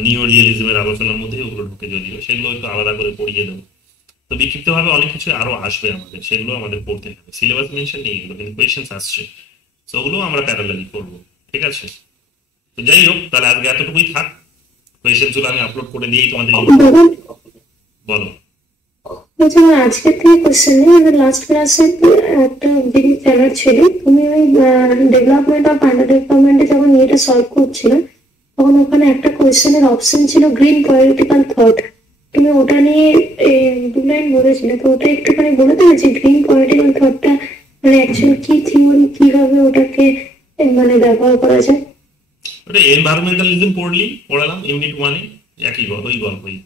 নিও রিয়েলিজমের আলোচনার মধ্যে ওগুলো ঢুকে, যদিও সেগুলো একটু আলাদা করে পড়িয়ে দেবো। তো বিক্ষিপ্তভাবে অনেক কিছু আরো আসবে আমাদের, সেগুলো আমাদের পড়তে হবে। সিলেবাস মেনশন নেই এগুলো, কিন্তু কোয়েশ্চেন্স আসছে, তো ওগুলো আমরা প্যারালালি করবো, ঠিক আছে? তো যাই হোক, তাহলে আজকে এতটুকুই থাক, কোয়েশ্চেন্স গুলো আমি আপলোড করে দিয়েই তোমাদের। বলো। বলছি আমার আজকে থেকে কোশ্চেন নেই, আমাদের লাস্ট ক্লাসে একটা দিদি ফেলার ছিল, তুমি ওই ডেভেলপমেন্ট অফ আন্ডার ডেভেলপমেন্টে যখন এটা সলভ করছিলে, তখন ওখানে একটা কোয়েশ্চেনের অপশন ছিল গ্রিন পলিটিক্যাল থট, তুমি ওটা নিয়ে 2 লাইন বলেছিলে, তো ওটা একটুখানি বলে দেবে যে গ্রিন পলিটিক্যাল থটটা মানে অ্যাকচুয়ালি কি থিওরি, কিভাবে ওটাকে মানে ব্যবহার করা যায়? ওটা এনভায়রনমেন্টালিজম পড়ালাম ইউনিট 1-এ, ওই গল্পই,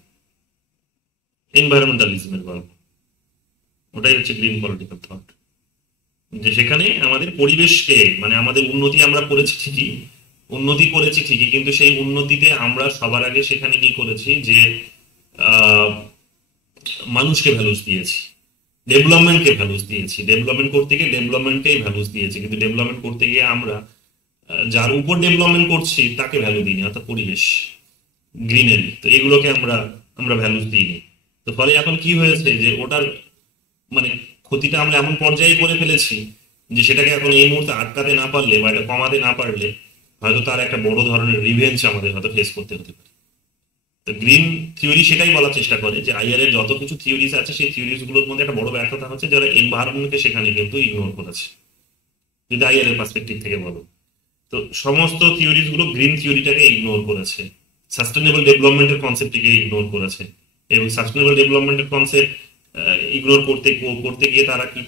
এনভায়রনমেন্টালিজমের গল্প। ওটাই হচ্ছে গ্রিন পলিটিক্যাল থট, যে সেখানে আমাদের পরিবেশকে, মানে আমাদের উন্নতি আমরা করেছি ঠিকই, কিন্তু সেই উন্নতিতে আমরা সবার আগে সেখানে কি করেছি, যে আহ, মানুষকে ভ্যালুস দিয়েছি, ডেভেলপমেন্টকে ভ্যালুস দিয়েছি, ডেভেলপমেন্ট করতে গিয়ে ডেভেলপমেন্টকেই ভ্যালুস দিয়েছি, কিন্তু ডেভেলপমেন্ট করতে গিয়ে আমরা যার উপর ডেভেলপমেন্ট করছি তাকে ভ্যালু দিইনি, অর্থাৎ পরিবেশ, গ্রিনারি, তো এগুলোকে আমরা আমরা ভ্যালুস দিইনি। তো ফলে এখন কি হয়েছে, যে ওটার মানে ক্ষতিটা আমরা এমন পর্যায়ে করে ফেলেছি যে সেটাকে এখন এই মুহূর্তে আটকাতে না পারলে বা এটা কমাতে না পারলে হয়তো তার একটা বড় ধরনের রিভেঞ্জ আমাদের হয়তো ফেস করতে হতে পারে। তো গ্রিন থিওরি সেটাই বলার চেষ্টা করে যে আইআর এর যত কিছু থিওরিজ আছে সেই থিওরিজ গুলোর মধ্যে একটা বড় ব্যর্থতা হচ্ছে যারা এনভায়রনমেন্টকে সেখানে কিন্তু ইগনোর করেছে, যদি আইআর এর পার্সপেক্টিভ থেকে বলো। তো সমস্ত থিওরিজ গুলো গ্রিন থিওরিটাকে ইগনোর করেছে, সাস্টেনেবল ডেভেলপমেন্টের কনসেপ্টটিকে ইগনোর করেছে, এবং সাস্টেনেবল ডেভেলপমেন্টের কনসেপ্ট ইগনোর করতে করতে গিয়ে তারা কি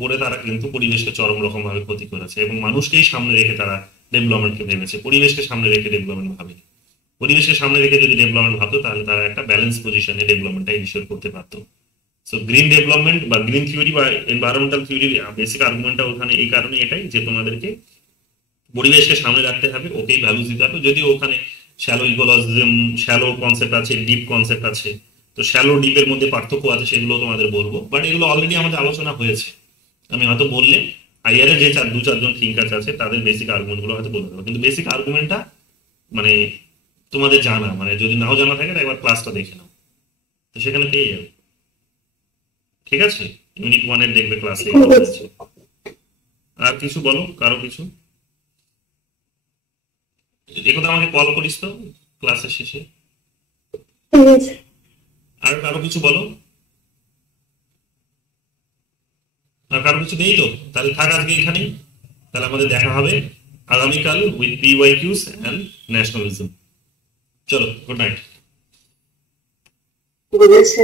করে তারা কিন্তু পরিবেশকে চরম রকম ভাবে ক্ষতি করেছে, এবং মানুষকেই সামনে রেখে তারা ডেভেলপমেন্টকে ভেবেছে, পরিবেশকে সামনে রেখে ডেভেলপমেন্ট ভাবে। পরিবেশকে সামনে রেখে যদি ডেভেলপমেন্ট ভাবতো তাহলে তারা একটা ব্যালেন্স পজিশনে ডেভেলপমেন্টটা ইনিশিয়েট করতে পারতো। সো গ্রিন ডেভেলপমেন্ট বা গ্রিন থিওরি বা এনভায়রনমেন্টাল থিওরির বেসিক আর্গুমেন্টটা ওখানে এই কারণে এটাই, যে তোমাদেরকে পরিবেশকে সামনে রাখতে হবে, ওকেই ভ্যালুস দিতে হবে। যদিও ওখানে শ্যালো ইকোলজিজম, শ্যালো কনসেপ্ট আছে, ডিপ কনসেপ্ট আছে, তো শ্যালো ডিপের মধ্যে পার্থক্য আছে, সেগুলো তোমাদের বলবো, বাট এগুলো অলরেডি আমাদের আলোচনা হয়েছে। আমি হয়তো বললে আইআর এর যে দু চারজন থিঙ্কার্স আছে তাদের বেসিক আর্গুমেন্ট গুলো হয়তো বলে দেবো, কিন্তু বেসিক আর্গুমেন্টটা মানে তোমাদের জানা, মানে যদি নাও জানা থাকে তো একবার ক্লাসটা দেখে নাও, তো সেখানে পেয়ে যাবে। ঠিক আছে, ইউনিট 1-এর দেখবে ক্লাসে ঠিক আছে, আর কিছু বলো, কারো কিছু একথা আমাকে কল করিস তো ক্লাসের শেষে। ঠিক আছে। আর কারো কিছু বলো, আর কারো কিছু নেই তো, তাহলে থাক আজকে এখানেই। তাহলে আমাদের দেখা হবে আগামীকাল উইথ পিওয়াইকিউস অ্যান্ড ন্যাশনালিজম। চলো, গুড নাইট। বুঝেছে।